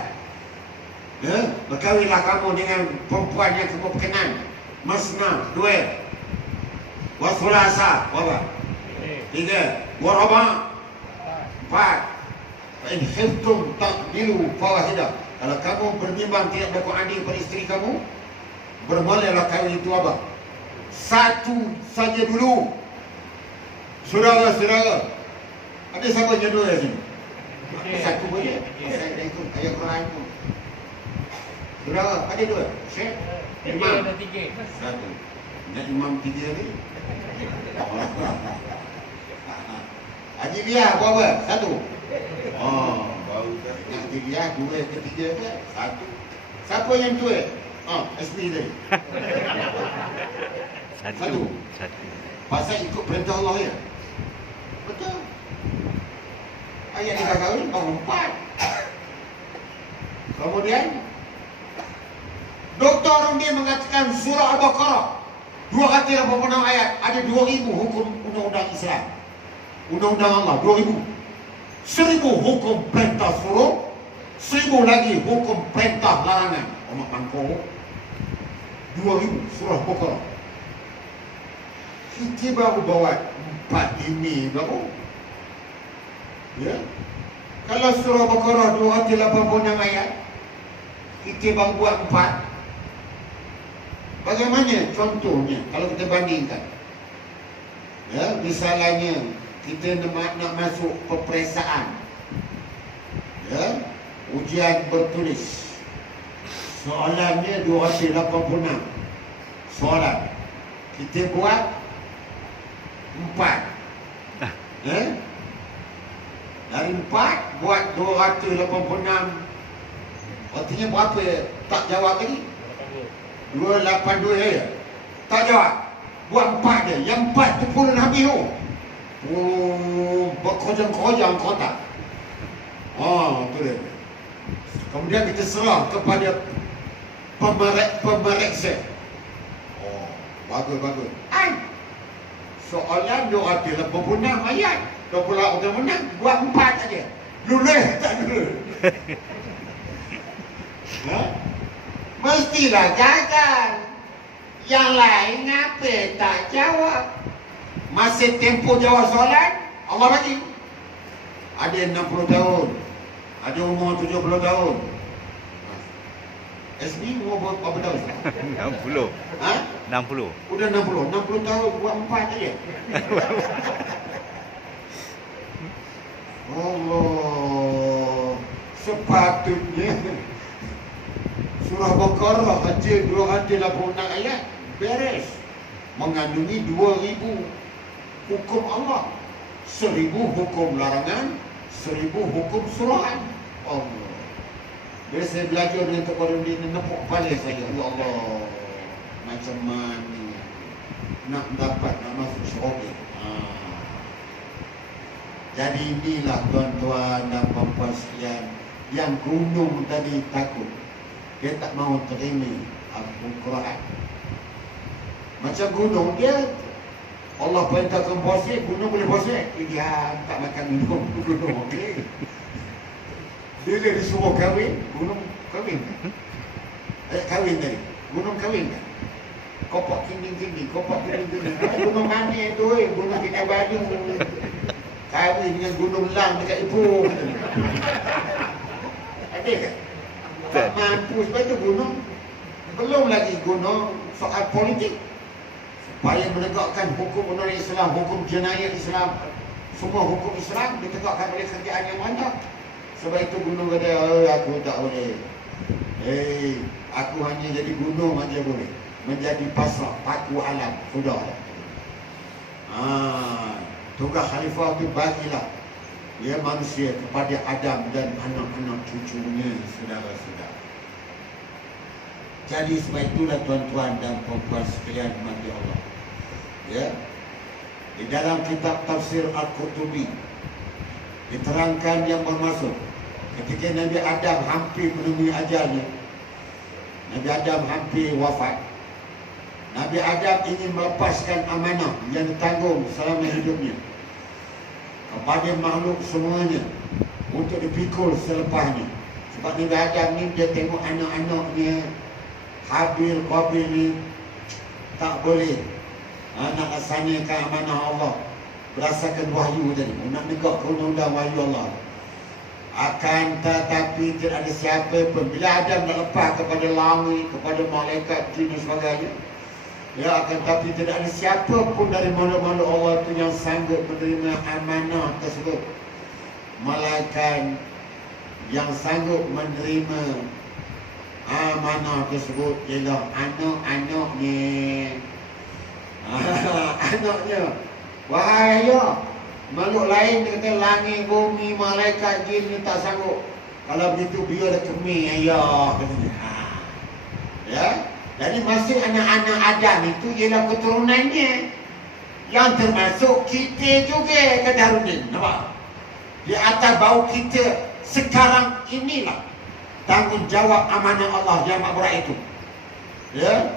Ya, berkahwinlah kamu dengan perempuan yang kamu berkenan. Masna, 2. Wa thulatha, berapa? 3. Wa ruba', 4. Fa in khiftum ta'dilu fawahidah. Kalau kamu berbimbang tidak berlaku adil pada isteri kamu, bermulalah kahwin itu apa? 1 saja dulu. Saudara-saudara, ada siapa yang 2 di sini? Satu boleh. Saya dah ikut ayat Quran pun. Saudara, ada 2? Syekh? Imam? Ada 3. 1. Nak imam 3 ni? Haji Biah berapa? 1. Oh, baru dah. Nak Haji Biah 2 ke 3 ke? 1. Siapa yang 2? Oh, SP tadi. 1. Pasal ikut perintah Allah ya? Betul. Ayat nikah kahwin baru 4. Kemudian Dr. Rundi mengatakan surah Al-Baqarah 286 ayat, ada 2000 hukum undang-undang Islam. Undang-undang Allah 2000. 1000 hukum perintah suruh, 1000 lagi hukum perintah larangan. Omak mangkuk 2000 surah Al-Baqarah. Kita baru bawa 4 ini baru. Ya. Kalau surah Al-Baqarah 286 ayat, kita baru buat 4. Bagaimana contohnya kalau kita bandingkan? Ya, misalnya kita nak masuk peperiksaan. Ya, ujian bertulis. Soalannya 286 soalan. Kita buat 4. Ya? Dari 4 buat 286. Artinya berapa tak jawab tadi? 282 ya? Tak jawab. Buat 4 je. Yang 4 tu pun habis tu. Oh, berkojang-kojang kotak. Oh, tu dia. Kemudian kita serah kepada pemeriksa. Oh, bagus-bagus. Soalan 286 ayat. 286 buat 4 saja. Lulus tak lulus? Ha? Mestilah gagal. Yang lain ngapa tak jawab? Masa tempoh jawab soalan Allah bagi. Ada 60 tahun, ada umur 70 tahun. SB umur berapa tahun? 60. Ha? 60. Udah 60 tahun buat 4 saja. Allah, sepatutnya surah Baqarah aja 286 ayat beres, mengandungi 2000 hukum Allah, 1000 hukum larangan, 1000 hukum suruhan. Allah, bila saya belajar dengan Tok Rundi ni, nepuk kepala saya. Ya Allah, macam mana nak dapat nak masuk syurga? Jadi inilah tuan-tuan dan puan-puan sekalian, yang gunung tadi takut. Dia tak mahu terima Al-Quran. Macam gunung dia, Allah perintahkan puasa, gunung boleh puasa. Dia tak makan gunung, okey. Bila disuruh kahwin, gunung kahwin. Kahwin tadi, gunung kahwin kan? Kopak tinggi-tinggi, kopak tinggi-tinggi. Gunung mana tu? Gunung Kinabalu. Kahwin dengan gunung Lang dekat Ipoh. Ada kan? Tak mampu sebab itu gunung. Belum lagi gunung soal politik. Supaya menegakkan hukum undang Islam, hukum jenayah Islam, semua hukum Islam ditegakkan oleh kerajaan yang mantap. Sebab itu gunung kata, aku tak boleh. Aku hanya jadi gunung aja boleh. Menjadi pasar, paku alam. Sudah. Tugas khalifah itu bagilah dia manusia kepada Adam dan anak-anak cucunya, saudara-saudara. Jadi sebab itulah tuan-tuan dan puan-puan sekalian mati Allah. Ya. Di dalam kitab tafsir Al-Qurtubi diterangkan yang bermaksud ketika Nabi Adam hampir menemui ajalnya, Nabi Adam hampir wafat. Nabi Adam ingin melepaskan amanah yang ditanggung selama hidupnya kepada makhluk semuanya. untuk dipikul selepasnya. Sebab Nabi Adam ni dia tengok anak-anaknya Habil, Qabil ni tak boleh nak laksanakan amanah Allah berdasarkan wahyu tadi, nak negak undang-undang wahyu Allah. Akan tetapi tidak ada siapa pun, bila Adam nak lepas kepada langit, kepada malaikat, jin dan sebagainya, ya, akan tetapi tidak ada siapa pun dari mana-mana Allah itu yang sanggup menerima amanah tersebut, melainkan yang sanggup menerima amanah tersebut ialah anak-anaknya. Anaknya. Wahai ayah, makhluk lain dia kata langit, bumi, malaikat, jin ni tak sanggup. Kalau begitu biar dia kemih ayah. Ya. Jadi maksud anak-anak Adam itu ialah keturunannya, yang termasuk kita juga, kata Harudin. Nampak? Di atas bau kita sekarang inilah tanggungjawab amanah Allah yang makmurah itu. Ya.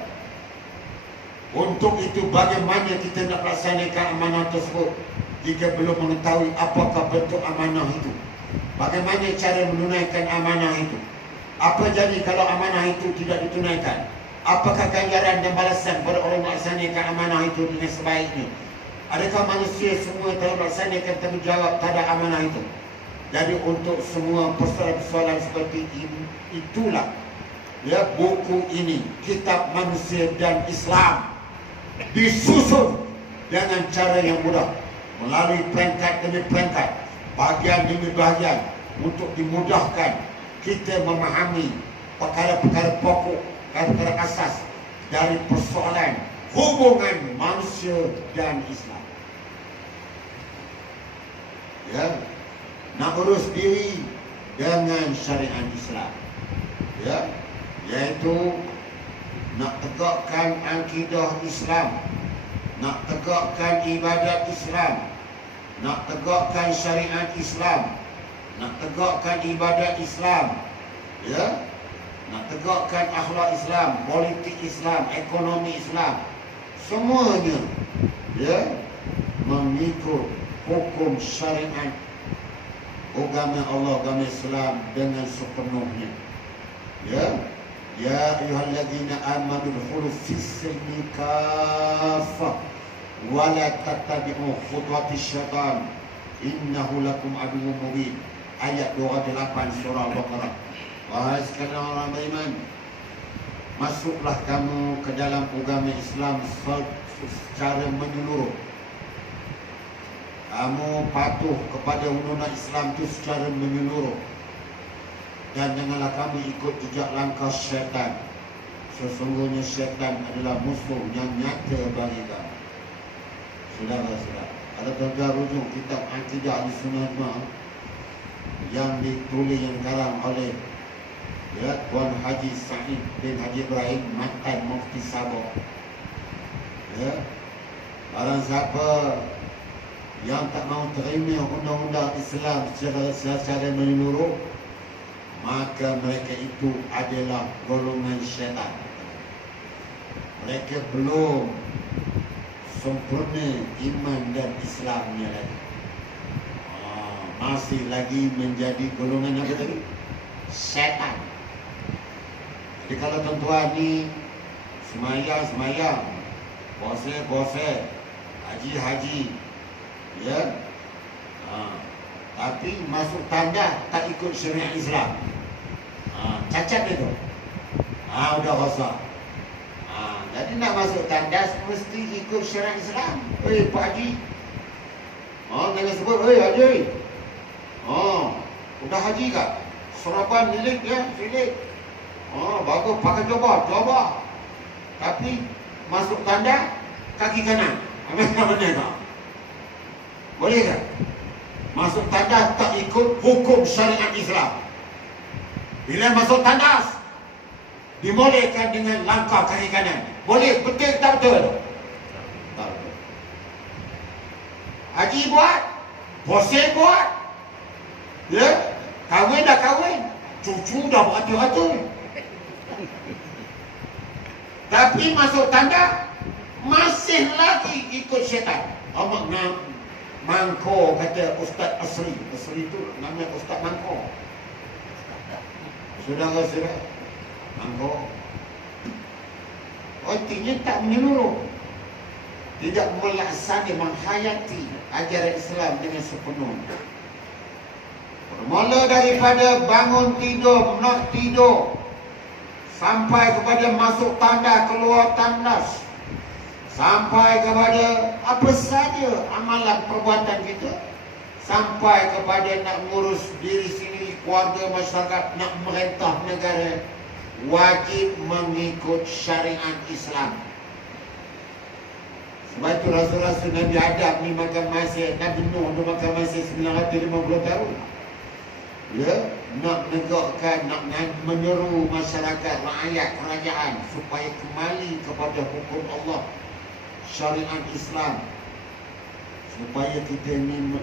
Untuk itu bagaimana kita nak laksanakan amanah tersebut jika belum mengetahui apakah bentuk amanah itu? Bagaimana cara menunaikan amanah itu? Apa jadi kalau amanah itu tidak ditunaikan? Apakah ganjaran dan balasan pada orang melaksanakan amanah itu dengan sebaiknya? Adakah manusia semua telah melaksanakan tanggungjawab terhadap amanah itu? Jadi untuk semua persoalan-persoalan seperti itulah, ya, buku ini, Kitab Manusia dan Islam, disusun dengan cara yang mudah, melalui peringkat demi peringkat, bahagian demi bahagian, untuk dimudahkan kita memahami perkara-perkara pokok, perkara asas dari persoalan hubungan manusia dan Islam. Ya, nak urus diri dengan syariat Islam, ya, iaitu nak tegakkan akidah Islam, nak tegakkan ibadat Islam, nak tegakkan syariat Islam, nak tegakkan ibadat Islam, ya, nak tegakkan akhlak Islam, politik Islam, ekonomi Islam, semuanya, ya, mengikut hukum syariat agama Allah, agama Islam dengan sepenuhnya. Ya, ya ayyuhalladzina amanu dkhulu fis-silmi kaffah wa la tattabi'u khutuwatis syaitan innahu lakum aduwwun mubin. Ayat 28 surah Al-Baqarah. Wahai sekalian orang beriman, masuklah kamu ke dalam agama Islam secara menyeluruh. Kamu patuh kepada undang-undang Islam itu secara menyeluruh, dan janganlah kamu ikut jejak langkah syaitan. Sesungguhnya syaitan adalah musuh yang nyata bagi kamu. Saudara-saudara, ada tuan-tuan rujuk kitab Aqidah Ahlussunnah Wal Jamaah yang ditulis, yang karang oleh, ya, Tuan Haji Sa'id bin Haji Ibrahim, mantan Mufti Sabah. Ya, barang siapa yang tak mahu terima undang-undang Islam secara menyeluruh, maka mereka itu adalah golongan syaitan. Mereka belum sempurna iman dan Islamnya lagi. Masih lagi menjadi golongan apa tadi? Syaitan. Jadi kalau tuan-tuan ni semayang, puasa, haji, ya, tapi masuk tanda tak ikut syariat Islam, cacat itu, udah rosak. Jadi nak masuk tandas mesti ikut syariat Islam. Pak Haji, jangan sebut Haji. Udah haji kak? Serapan lilit ya, silit. Bagus, pakai coba. Tapi masuk tanda kaki kanan. Benar tak? Boleh tak? Masuk tandas tak ikut hukum syariat Islam. Bila masuk tandas dimolehkan dengan langkah kaki kanan. Boleh, betul tak betul? Tak betul. Haji buat, puasa buat, ya, kahwin dah kahwin, cucu dah beratur-atur. Tapi masuk tanda masih lagi ikut syaitan. Makna Mangko, kata Ustaz Asri. Asri itu namanya Ustaz Mangko. Saudara-saudara, Mangko. Artinya tak menyeluruh, tidak melaksanakan, menghayati ajaran Islam dengan sepenuhnya. Bermula daripada bangun tidur, nak tidur, sampai kepada masuk tanda, keluar tandas, sampai kepada apa saja amalan perbuatan kita, sampai kepada nak ngurus diri sendiri, keluarga, masyarakat, nak merintah negara, wajib mengikut syariat Islam. Sebab itu Rasul-Rasul Nabi Adam ni makan masa, Nabi Nuh dia makan masa 950 tahun. Ya, nak menegakkan, nak menyeru masyarakat, rakyat, kerajaan supaya kembali kepada hukum Allah, syariat Islam, supaya kita ni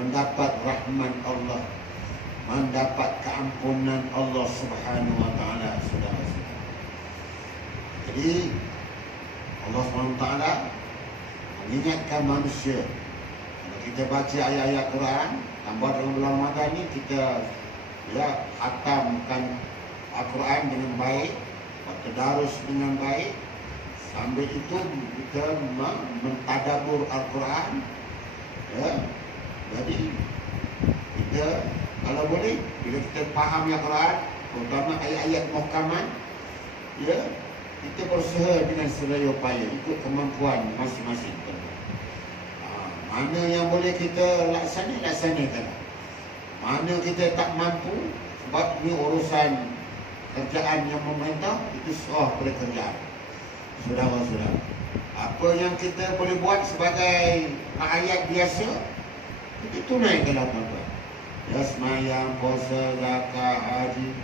mendapat rahmat Allah, mendapat keampunan Allah Subhanahu wa taala, saudara-saudara. Jadi Allah Subhanahu wa taala mengingatkan manusia. Kalau kita baca ayat-ayat Quran, tambah dalam bulan Ramadan ni kita khatamkan Al-Quran dengan baik, bertadarus dengan baik. Sambil itu kita mentadabur Al-Quran. Jadi kita kalau boleh, bila kita faham Al-Quran, terutama ayat-ayat muhkamat, kita berusaha dengan sedaya upaya ikut kemampuan masing-masing. Mana yang boleh kita laksanakan. Mana kita tak mampu, sebab ini urusan kerjaan yang memerintah, itu serah pada kerjaan. Saudara-saudara, apa yang kita boleh buat sebagai rakyat biasa, kita tunaikan apa-apa. Semayang, puasa, zakat, haji,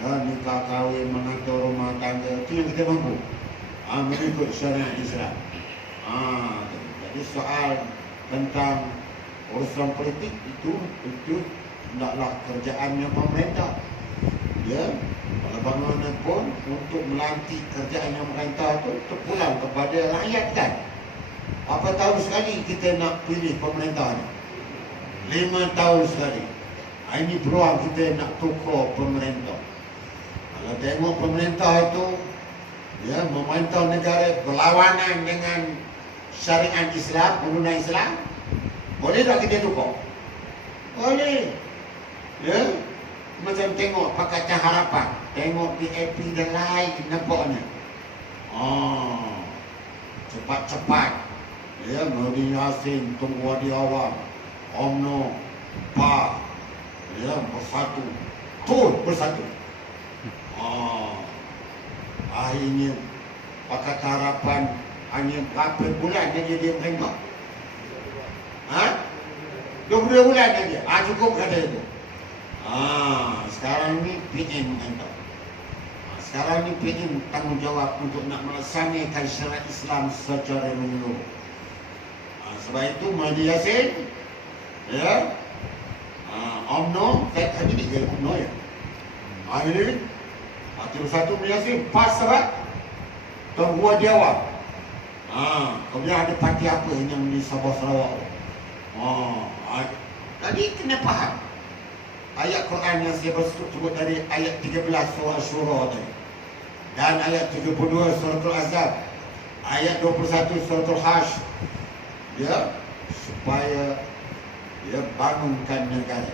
nikah, kahwin, mengatur rumah tangga, itu yang kita mampu mengikut syariat Islam. Jadi soal tentang urusan politik itu tidaklah kerjaannya pemerintah. Kalau bagaimanapun untuk melantik kerjaan yang pemerintah itu terpulang kepada rakyat kan. Apa tahun sekali kita nak pilih pemerintah ni? 5 tahun sekali. Ini peluang kita nak tukar pemerintah. Kalau tengok pemerintah itu memerintah negara berlawanan dengan syariat Islam, undang Islam, boleh tak kita tukar? Boleh. Macam tengok Pakatan Harapan, tengok PAP dan lain nampaknya. Cepat-cepat. Nurdin Yassin, Tunku Wadi Awam, UMNO, PAS, bersatu. Bersatu. Akhirnya Pakatan Harapan hanya berapa bulan saja dia merengok? 22 bulan saja. Cukup kata itu. Sekarang ni PM merintah. Sekarang ni PM tanggungjawab untuk nak melaksanakan syariat Islam secara menyeluruh. Sebab itu Mahdi Yassin, UMNO, tadi dia UMNO ya. Ini Parti Bersatu Yassin, PAS apa? Tunku Wadi Awam. Kemudian ada parti apa yang di Sabah Sarawak? Tadi kena faham ayat Quran yang saya sebut dari ayat 13 surah Asy-Syura tadi, dan ayat 32 surah Al-Ahzab, ayat 21 surah Al-Hajj, supaya bangunkan negara,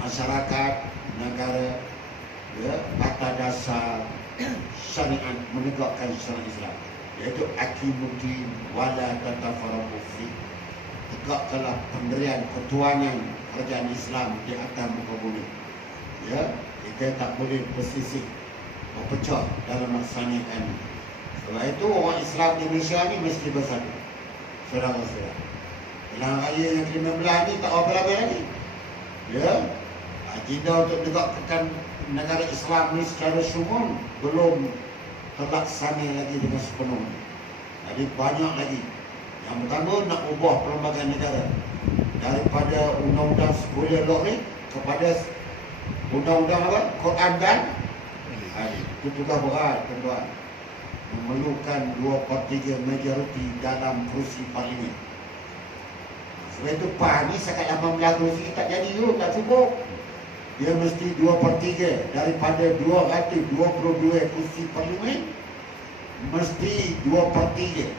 masyarakat, negara, kata dasar syariat, menegakkan syariat Islam, iaitu akimuddin wala tatafarraqu fi. Tegakkanlah pendirian ketuanan kerajaan Islam di atas muka bumi. Kita tak boleh bersisih, berpecah dalam melaksanakan. Sebab itu orang Islam di Malaysia ni mesti bersatu. Saudara-saudara, dalam raya yang ke-15 ni tak apa-apa lagi. Agenda untuk tegakkan negara Islam ni secara sumur belum terlaksana lagi dengan sepenuh. Jadi banyak lagi. Yang pertama, nak ubah perlembagaan negara daripada undang-undang sekuler logik kepada undang-undang apa? Quran dan hadis. Itu tugas berat, tuan-tuan. Memerlukan 2/3 majoriti dalam kerusi parlimen. Sebab itu PAH ni sekat 18 kursi tak jadi tu, tak cukup. Dia mesti 2/3 daripada 222 kursi parlimen, mesti 2/3.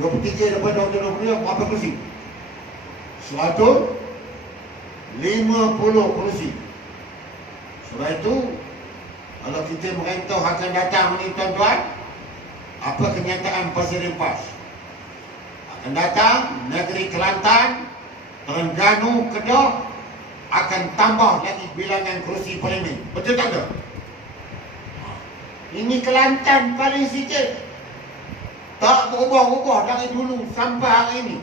2/3 daripada 222 berapa kursi? 150 kursi. Sebab itu kalau kita merentau akan datang ni tuan-tuan, apa kenyataan Presiden PAS? Akan datang negeri Kelantan, Terengganu, Kedah akan tambah lagi bilangan kursi parlimen. Betul tak ada? Ini Kelantan paling sikit. Tak berubah-ubah dari dulu sampai hari ini.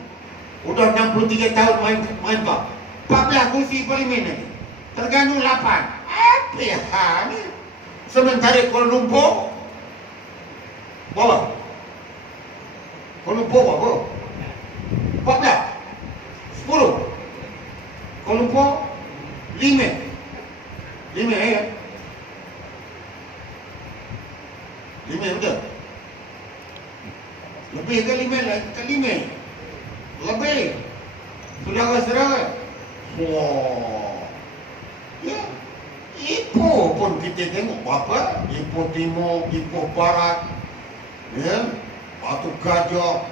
Udah 63 tahun mereka. 14 kursi parlimen lagi. Terengganu 8. Apa hal ni? Sementara Kuala Lumpur berapa? Kuala Lumpur berapa? 14. 10. Kuala Lumpur 5. 5 ya? 5 betul? Lebih ke 5 lah? Ke 5? Lebih. Saudara-saudara. Wah. Ya. Ipoh pun kita tengok berapa? Ipoh Timur, Ipoh Barat, ya, Batu Gajah,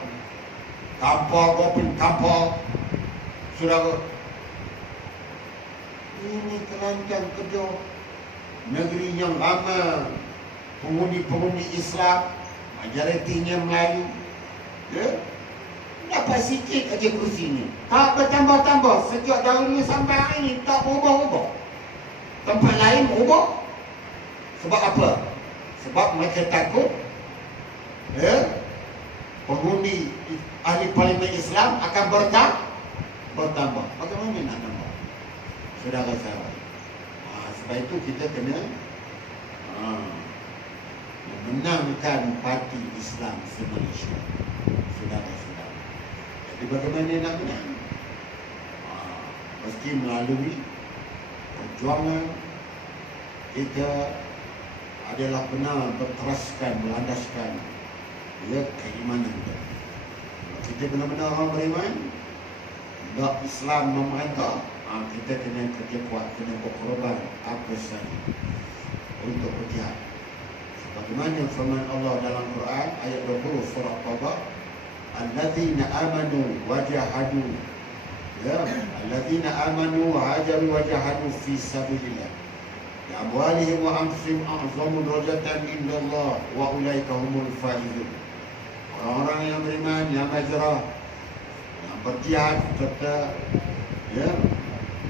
Kampar, Gopin Kampar. Saudara, ini Kelantan, Kedah, negeri yang ramai pengundi-pengundi Islam, majoritinya Melayu, ya, dapat sikit aja kursi ni. Tak bertambah-tambah sejak dahulu sampai hari ni, tak berubah-ubah. Tempat lain berubah. Sebab apa? Sebab mereka takut, ya, pengundi ahli parlimen Islam akan bertambah. Bagaimana nak tambah? Saudara-saudara, sebab itu kita kena memenangkan parti Islam se-Malaysia. Saudara-saudara, jadi bagaimana nak menang? Mesti melalui perjuangan kita adalah benar berteraskan, melandaskan, ya, keimanan kita. Kalau kita benar-benar orang beriman, tak Islam memerintah, kita kena kerja kuat, kena berkorban apa sahaja untuk berjihad. Sebagaimana firman Allah dalam Quran ayat 20 surah Taubah, alladzina amanu wajahadu, ya, alladzina amanu wa hajaru wa jahadu fi sabilillah bi amwalihim wa anfusihim a'zamu darajatan indallah wa ulaika humul faizun. Orang-orang yang beriman, yang hijrah, yang berjihad serta, ya,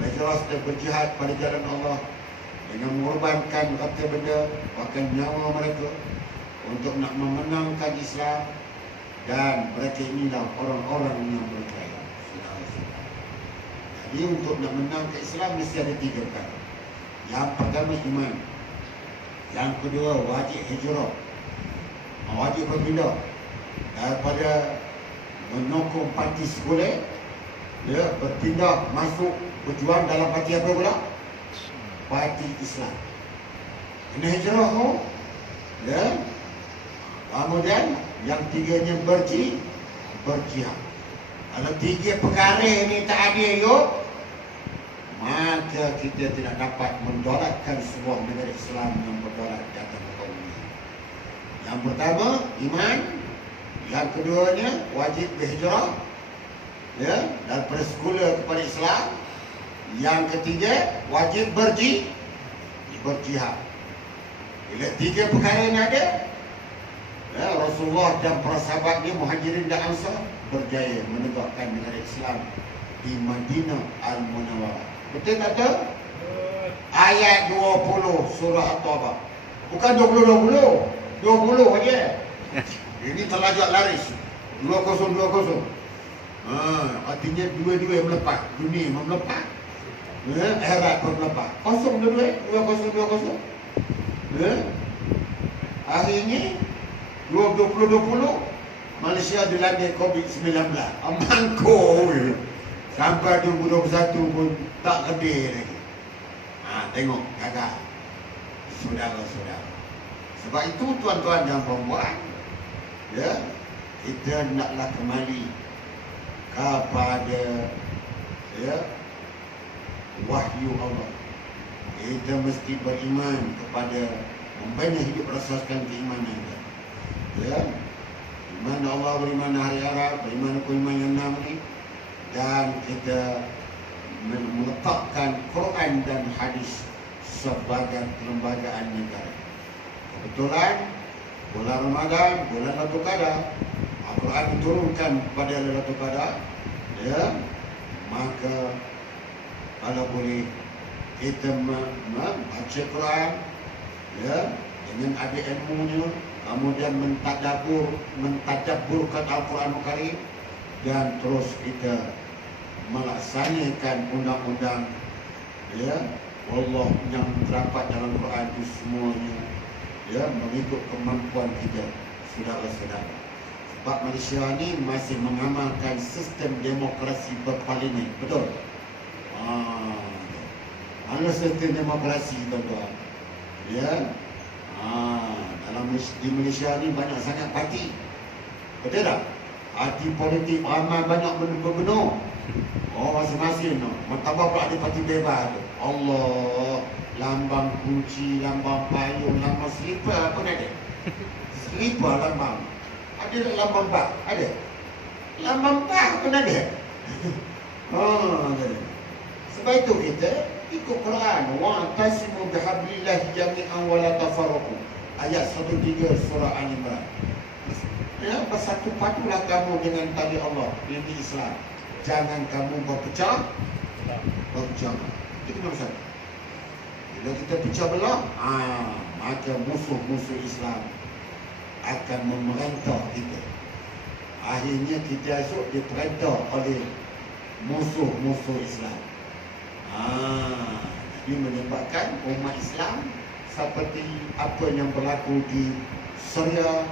hijrah serta berjihad pada jalan Allah dengan mengorbankan harta benda bahkan nyawa mereka untuk nak memenangkan Islam, dan mereka inilah orang-orang yang berjaya. Jadi untuk nak menang ke Islam mesti ada 3 perkara. Yang pertama iman. Yang kedua wajib hijrah. Wajib berpindah daripada menyokong parti sekuler, ya, berpindah masuk berjuang dalam parti apa pula? Parti Islam. Kena hijrah tu, ya. Kemudian yang tiganya berjihad. Kalau 3 perkara ini tak ada yuk, maka kita tidak dapat mendolatkan sebuah negara Islam yang berdolat di atas muka bumi. Yang pertama iman, yang keduanya wajib berhijrah, ya, daripada sekuler kepada Islam. Yang ketiga wajib berjihad. Bila 3 perkara ini ada, ya, Rasulullah dan para sahabatnya Muhajirin dan Ansar berjaya menegakkan negara Islam di Madinah Al-Munawwarah. Betul tak betul? Ayat 20 surah At-Taubah. Bukan 20 aja. Ini terlajak laris. 20. Artinya dua-dua melepas. Dunia melepas, ya, akhirat pun melepas. 20. Ya. Hari ini 2020 Malaysia dilanda COVID-19. Mangkuk. Sampai 2021 pun tak gede lagi. Tengok gagal. Saudara-saudara. Sebab itu tuan-tuan dan puan-puan, ya, kita naklah kembali kepada ya, wahyu Allah. Kita mesti beriman kepada membina hidup berasaskan keimanan kita. Ya, beriman Allah, beriman hari Arab, beriman iman yang 6 ni, dan kita meletakkan Quran dan hadis sebagai perlembagaan negara. Kebetulan bulan Ramadan, bulan Lailatul Qadar, Al-Quran diturunkan pada Lailatul Qadar, ya, maka kalau boleh kita membaca Quran, ya, dengan ada ilmunya, kemudian mentadabburkan Al-Quran Karim, dan terus kita melaksanakan undang-undang, ya, Allah yang terdapat dalam Quran itu semuanya, ya, mengikut kemampuan kita, saudara-saudara. Sebab Malaysia ni masih mengamalkan sistem demokrasi berparlimen, betul? Mana sistem demokrasi, tuan-tuan? Ya, di Malaysia ni banyak sangat parti, betul tak? Parti politik ramai, banyak berbenur. Masing-masing no. Martabak pula ada parti bebas tu. Allah, lambang kunci, lambang payung, lambang selipar, apa nak ada? Selipar lambang. Ada tak lambang bak? Ada. Lambang bak pun ada. Ada. Sebab itu kita ikut Quran. Wa'tasimu bihablillahi jami'an wa la tafarraqu. Ayat 103 surah Al-Imran. Ya, bersatu padulah kamu dengan tali Allah, ini Islam. Jangan kamu berpecah. Itu nombor satu. Bila kita pecah belah, maka musuh-musuh Islam akan memerintah kita. Akhirnya kita esok diperintah oleh musuh-musuh Islam. Jadi menyebabkan umat Islam seperti apa yang berlaku di Syria,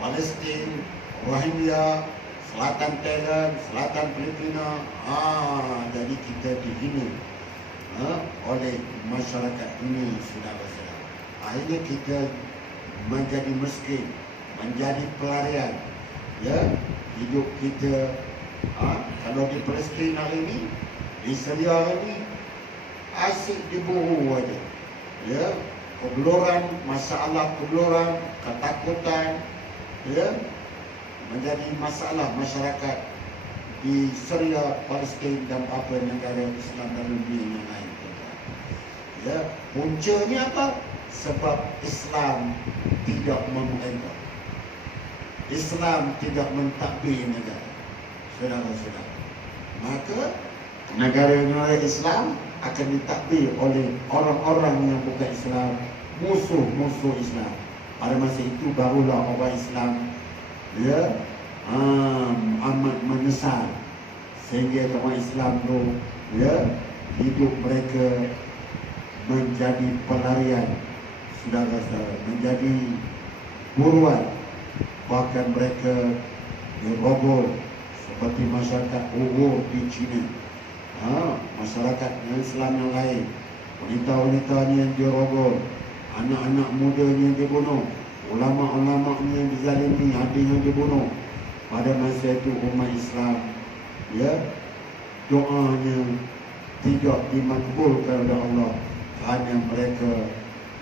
Palestin, Rohingya, Selatan Thailand, Selatan Filipina. Jadi kita dihina oleh masyarakat ini, saudara-saudara. Akhirnya kita menjadi miskin, menjadi pelarian. Ya, hidup kita kalau di Palestin hari ini, di Syria hari ini, asyik diburu aja. Ya, kebeluran, masalah kebeluran, ketakutan, ya, menjadi masalah masyarakat di Syria, Palestin dan apa negara Islam dan dunia yang lain. Ya, puncanya apa? Sebab Islam tidak memerintah. Islam tidak mentadbir negara, saudara-saudara. Maka negara-negara Islam akan ditadbir oleh orang-orang yang bukan Islam, musuh-musuh Islam. Pada masa itu barulah orang Islam, ya, amat menyesal, sehingga orang Islam tu, ya, hidup mereka menjadi pelarian, saudara-saudara, menjadi buruan. Bahkan mereka dirogol seperti masyarakat Uyghur di China, masyarakat Islam yang lain, wanita-wanitanya yang dirogol, anak-anak mudanya yang dibunuh, ulama-ulamanya yang dizalimi, ada yang dibunuh. Pada masa itu umat Islam, ya, doanya tidak dimakbulkan oleh Allah kerana mereka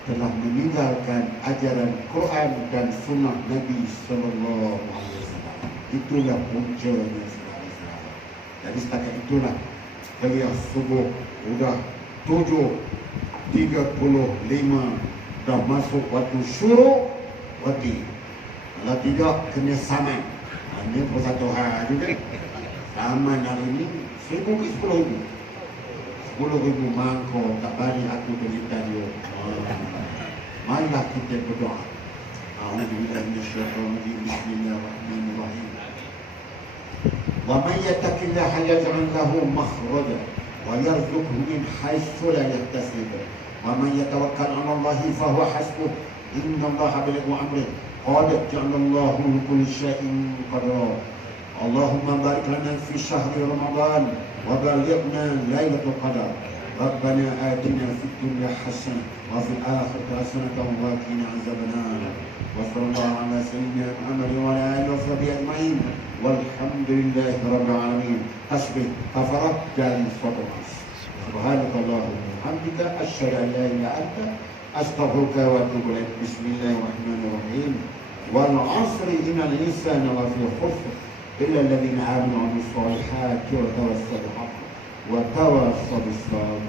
telah meninggalkan ajaran Quran dan sunnah Nabi sallallahu alaihi wasallam. Itulah puncanya, saudara-saudara. Jadi setakat itulah kuliah subuh sudah 7:35, dah masuk waktu syuruk waktu. Kalau tidak kena saman. Ini pun satu hal juga. Saman hari ini 1,000 ke 10,000. 10,000 mangkuk tak balik aku berita dia. Marilah kita berdoa. A'udzubillahi minasyaitonir rajim. Bismillahirrahmanirrahim. Wa may yattaqillaha yaj'al lahu makhraja wa yarzuqhu min haitsu la yahtasib. Wa man yatawakkal 'ala Allahi fa huwa hasbuh. Innallaha balighu amrihi. Qad ja'alallahu li kulli syai'in qadara. Allahumma barik lana fi syahri Ramadan wa balighna lailatul qadar. ربنا آتنا في الدنيا حسنة وفي الآخرة حسنة وقنا عذاب النار. وصلى الله على سيدنا محمد وعلى آله وصحبه أجمعين والحمد لله رب العالمين. حسبي كفرت جاء الصدقات. سبحانك اللهم وبحمدك أشهد أن لا إله إلا أنت أستغفرك وأتوب إليك. بسم الله الرحمن الرحيم. والعصر إن الإنسان لفي خسر إلا الذين آمنوا وعملوا الصالحات وتواصوا بالحق وتواصوا بالصبر.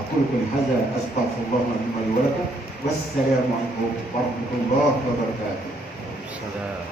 أقول كل هذا أستغفر الله لي ولكم والسلام عليكم ورحمة الله وبركاته. السلام.